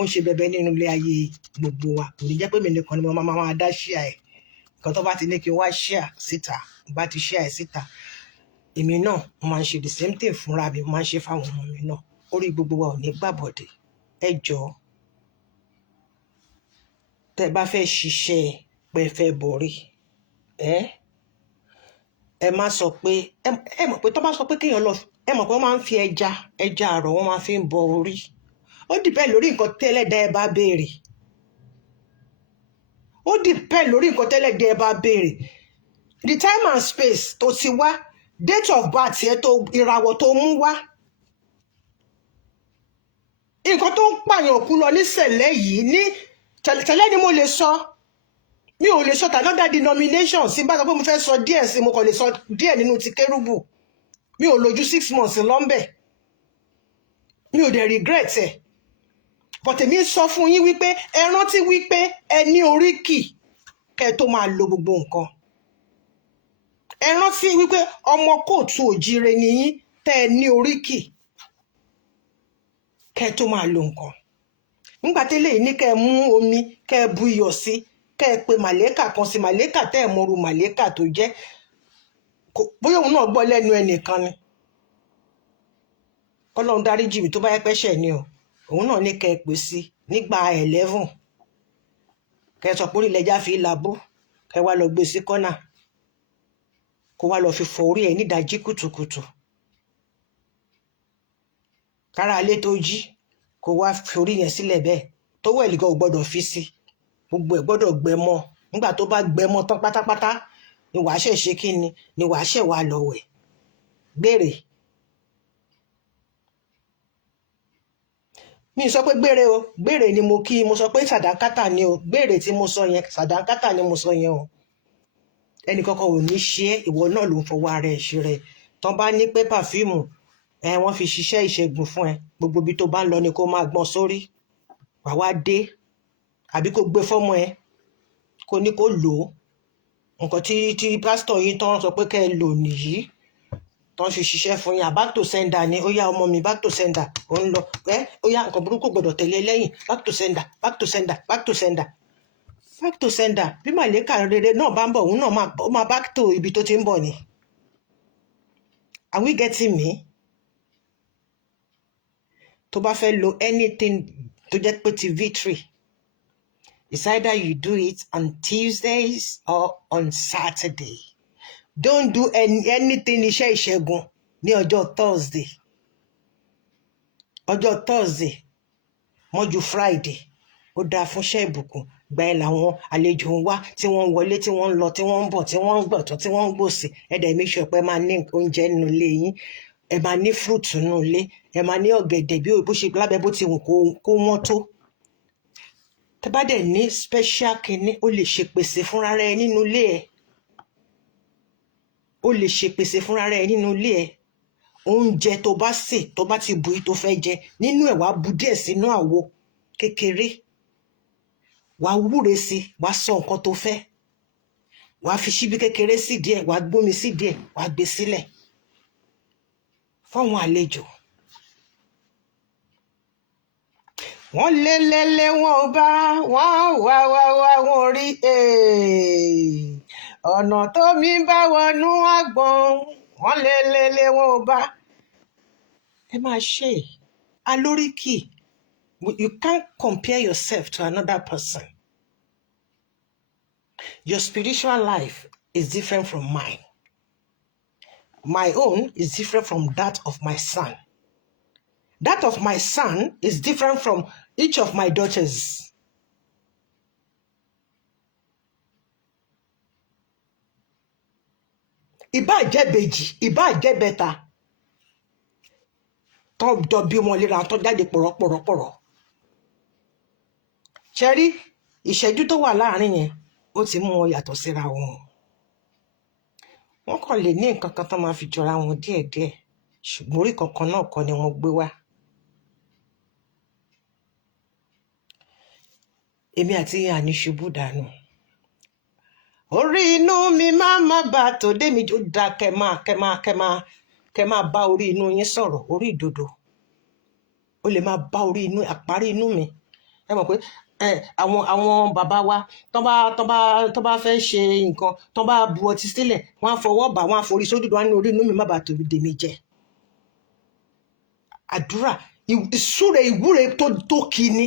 ń ṣe bẹbẹ nínú ilé ayé gbogbo wa. Kò ní jẹ́ pé mi nìkan ni mo máa dá ṣíà ẹ̀. Nǹkan tó bá ti ní kí n wá ṣíà síta, bá ti ṣíà ẹ̀ síta, èmi náà mo máa ń ṣe the same thing fúnra mi, mo máa ń ṣe fáwọn ọmọ mi náà. Orí gbogbo wa ò ní gbàbọ̀dè. Ẹ jọ̀ọ́ tẹ́ bá fẹ́ ṣiṣẹ́ pé fẹ́ borí, ẹ má sọ pé ẹ mọ̀ pé tó bá sọ pé kéèyàn lọ, ẹ mọ̀ pé wọ́n máa ń fi ẹja àrọ̀ wọ́n máa fi ń bọ orí. Ó dìpẹ́ lórí nǹkan tẹ́lẹ̀dá ẹ bá béèrè. Ó dìpẹ́ lórí nǹkan tẹ́lẹ̀dá ẹ bá béèrè. The time and space tó ti wá, date of birth yẹn tó ìràwọ̀ tó mú wá. Nǹkan tó ń pààyàn kú lọ ní sẹ̀lẹ̀ yìí ní tẹ̀lẹ̀ ni mo lè sọ. Mi ò lè sọ another denomination. Sí bá sọ pé mo fẹ́ sọ díẹ̀ sí, mo kàn lè sọ díẹ̀ nínú ti kérúbù. Mi ò lò ju 6 months lọ́nbẹ̀. Mi ò dẹ̀ regret ẹ̀. But èmi sọ fún yín wípé ẹ rántí wípé ẹ ní oríkì kẹ́ tó máa lo gbogbo nǹkan. Ẹ rántí wípé ọmọ kóòtù òjíire ni yín tẹ́ ẹ ní oríkì kẹ́ tó máa lo nǹkan. Nígbà tẹ́lẹ̀ ní kẹ́ mú omi, kẹ́ bu iyọ̀ sí, kẹ́ pe màlẹ́kà kan sí, màlẹ́kà tẹ́ ẹ mọ̀rú màlẹ́kà tó jẹ́. Bóyá òun náà gbọ́ lẹ́nu ẹnìkan ni. Ọlọ́run dáríjì mí tó bá yẹ pẹ́ṣẹ̀ ni o. Òun náà ní kẹ́ pè sí nígbà 11. Kẹ́ sọ pé orílẹ̀ ẹja fi làbó, kẹ́ wá lọ gbé sí kọ́nà. Kó wá lọ fi fọ orí ẹ̀ nídàájí kùtùkùtù. Kára alé tó jí, kó wá fi orí yẹn sílẹ̀ bẹ́ẹ̀. Tó wẹ̀lì gan ò gbọ́dọ̀ fi sí. Gbogbo ẹ̀ gbọ́dọ̀ gbẹ mọ́. Nígbà tó bá gbẹ mọ́ tán pátápátá ni wàá ṣẹ̀ ṣe kí ni wàá ṣẹ̀ wá lọ wẹ̀. Gbére. Mi sọ pé gbére o, gbére ni mo kí, mo sọ pé sàdánkátà ni o, gbére tí mo sọ yẹn, sàdánkátà ni mo sọ yẹn o. Ẹnì kankan ò ní ṣe é, ìwọ náà ló ń fọwọ́ ara ẹ̀ ṣe rẹ̀. Tán bá ní pé pàfíìmù wọ́n fi ṣiṣẹ́ ìṣègùn fún ẹ, gbogbo ibi tó bá ń lọ ni kó máa gbọ́n sórí. Wà wá dé, àbí kó gbé fọ́mọ ẹ, kó ní kó lò ó. Nǹkan tí pásítọ̀ yìí tán sọ pé kẹ́ ẹ lò nìyí. Tán fi ṣiṣẹ́ fún yín, back to sender ni, ó yá ọmọ mi back to sender, ó ń lọ, ó yá nǹkan burúkú gbọ́dọ̀ tẹ̀lé lẹ́yìn, back to sender, back to sender, back to sender. Back to sender, bí màlẹ́kà rere náà bá ń bọ̀, òun náà máa back to ibi tó ti ń bọ̀ ni. Are we getting me? Tó bá fẹ́ lo anything tó jẹ́ pé ti victory, it's either you do it on Tuesdays or on Saturday. Don't do anything iṣẹ́ ìṣẹ́gun ní ọjọ́ Thursday. Ọjọ́ Thursday mọ́jú Friday ó dáa fún iṣẹ́ ìbùkún. Gba ẹ̀ làwọn àlejò ń wá, tí wọ́n ń wọlé, tí wọ́n ń lọ, tí wọ́n ń bọ̀, tí wọ́n ń gbọ̀tọ̀, tí wọ́n ń gbòsì. Ẹ dẹ̀ make sure pé ẹ máa ní oúnjẹ nínú ilé yín. Ẹ máa ní fruit nínú ilé. Ẹ máa ní ọ̀gẹ̀dẹ̀ bí bó ṣe lábẹ́ bó ti wù kó wọ́n tó. Tẹ́ bá dẹ̀ ní special kinní, ó lè ṣe pèsè fúnra rẹ̀ nínú ilé ẹ̀. Ó lè ṣe pèsè fúnra rẹ̀ nínú ilé ẹ̀. Oúnjẹ tó bá sè, tó bá ti bu yìí tó fẹ́ jẹ, nínú ẹ̀ wá bu díẹ̀ sínú àwo kékeré. Wàá wúre sí, wàá sọ nǹkan tó fẹ́. Wàá fi ṣíbí kékeré sí díẹ̀, wàá gbómi sí díẹ̀, wàá gbé sílẹ̀ fáwọn àlejò. Wọ́n lé wọn ò bá, wọ́n wá wọn rí. Ọ̀nà tó mi bá wọnú àgbọ̀n, wọ́n lé wọn ò bá. ẹ máa ṣe alóríkì. You can't compare yourself to another person. Your spiritual life is different from mine. My own is different from that of my son. That of my son is different from each of my daughters. Ìbá jẹ́ bèjì, ìbá jẹ́ bẹ́ta. Tó jọ bí wọn léra tó jáde pọ̀rọ̀pọ̀rọ̀pọ̀rọ̀. Ṣẹ́rí, ìṣẹ́jú tó wà láàrin yẹn, ó ti mú wọn yàtọ̀ síra wọn. Wọ́n kàn lè ní nǹkan kan tó máa fi jọra wọn díẹ̀díẹ̀, ṣùgbọ́n orí kankan náà kọ́ ni wọ́n gbé wá. Èmi àti àní ṣubú dànù. Orí inú mi má bà tòde mi ó da kẹ́ máa bá orí inú yín sọ̀rọ̀, orí ìdodo. Ó lè máa bá orí inú àparí inú mi. Ẹ mọ̀ pé àwọn bàbá wa tó bá fẹ́ ṣe nǹkan, tó bá bu ọtí sílẹ̀, wọ́n á fọwọ́ bà, wọ́n á forí sódùdú, wọ́n á ní orí inú mi má bà tòde mi jẹ. Àdúrà, ìsúre ìwúre tó kí ni.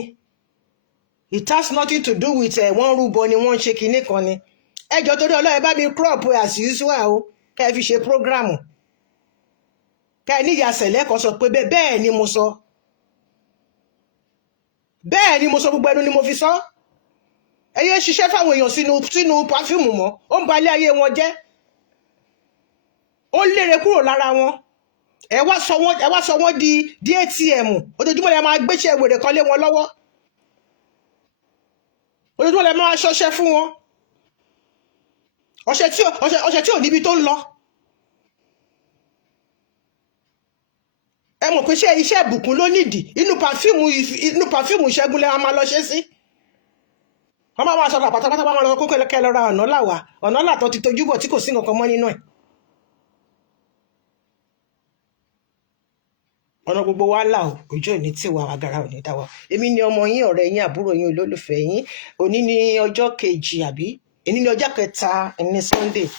It has nothing to do with wọ́n rúbọ ni wọ́n ń ṣe kinní kan ni. Ẹjọ́ torí Ọlọ́run bá mi crop as usual o, kẹ́ ẹ fi ṣe prógrámù. Kẹ́ ẹ níyà sẹ̀lẹ̀ kan sọ pé bẹ́ẹ̀ ni mo sọ. Bẹ́ẹ̀ ni mo sọ, gbogbo ẹnu ni mo fi sọ. Ẹ yé ṣiṣẹ́ fáwọn èèyàn sínú pàfíùmù mọ́, ó ń ba ilé ayé wọn jẹ́. Ó ń lére kúrò lára wọn. Ẹ wá sọ wọ́n di ATM. Ojoojúmọ́ lẹ máa gbéṣẹ́ wèrè kan lé wọn lọ́wọ́. Ojoojúmọ́ lẹ máa ṣọṣẹ́ fún wọn. Ọṣẹ tí ò níbi tó ń lọ. Ẹ mọ̀ pé iṣẹ́ ìbùkún ló nídìí. Inú pàfíìmù Ṣẹ́gun lẹ máa lọ ṣe sí. Wọ́n máa sọ̀rọ̀ pátápátá, wọ́n máa lọ kó kẹ́ lọ ra ọ̀nà làwà. Ọ̀nà làtọ̀ ti tojú bọ̀ tí kò sí nǹkan mọ́ nínú ẹ̀. Ọ̀nà gbogbo wa là o, ojú ò ní tiwa, agara ò ní dá wa. Èmi ni ọmọ yín, ọ̀rẹ́ yín, àbúrò yín, olólùfẹ́ yín. Òní ni ọjọ́ kejì àbí? Èní ni ọjọ́ kẹta ní Sunday.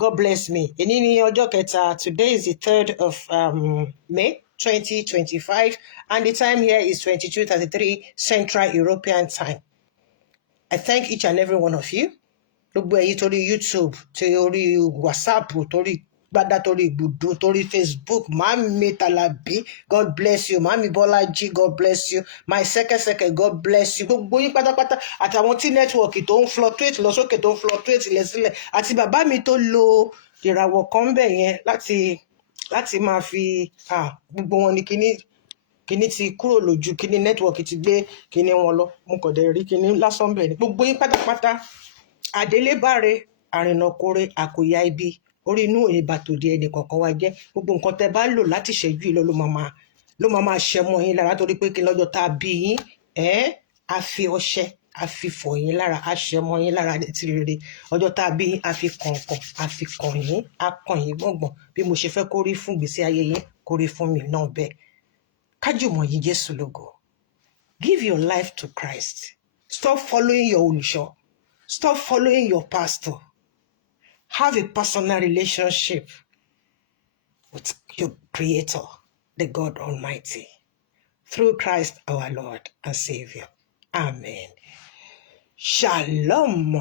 God bless me. Èní ni ọjọ́ kẹta. Today is the 3rd of May 2025 and the time here is 22:33 Central European Time. I thank each and every one of you. Gbogbo ẹ̀yin torí YouTube, torí WhatsApp, torí gbádá, torí Igbudu, torí Facebook, Mami Talabi, God bless you. Mami Bọ́lájí, God bless you. My Sẹ́kẹ́sẹ́kẹ́, God bless you. Gbogbo yín pátápátá àtàwọn tí nẹ́tíwọ̀kì tó ń fluctuate lọ sókè, tó ń fluctuate lẹ̀ sílẹ̀, àti bàbá mi tó lo ìràwọ̀ kan bẹ̀ yẹn láti máa fi gbogbo wọn ní kíní ti kúrò lójú, kíní nẹ́tíwọ̀kì ti gbé kíní wọn lọ. Mo kàn dẹ̀ rí kíní lásán bẹ̀ ni. Gbogbo yín pátápátá àdélébáre, àrìnàkóre, àkòyà ibi, orí inú òye bàtòdì ẹnì kọ̀ọ̀kan wa jẹ́. Gbogbo nǹkan tẹ́ bá lò láti ṣẹ́jú ìlọ ló máa ṣẹ mọ́ yín lára, torí pé kí lọ́jọ́ tá a bí yín a fi ọṣẹ a fi fọ̀ yín lára, a ṣẹ mọ́ yín lára ti rere. Ọjọ́ tá a bí yín a fi kọ̀ọ̀kan, a fi kàn yín, a kàn yín gbọ̀ngbọ̀n bí mo ṣe fẹ́ kó rí fún ìgbésí ayé yín, kó rí fún mi náà bẹ́ẹ̀. Kájùmọ̀ yín Jésù lógo. Give your life to Christ. Stop following your olùṣọ́. Stop following your pastor. Have a personal relationship with your Creator, the God Almighty, through Christ our Lord and Savior. Amen. Shalom.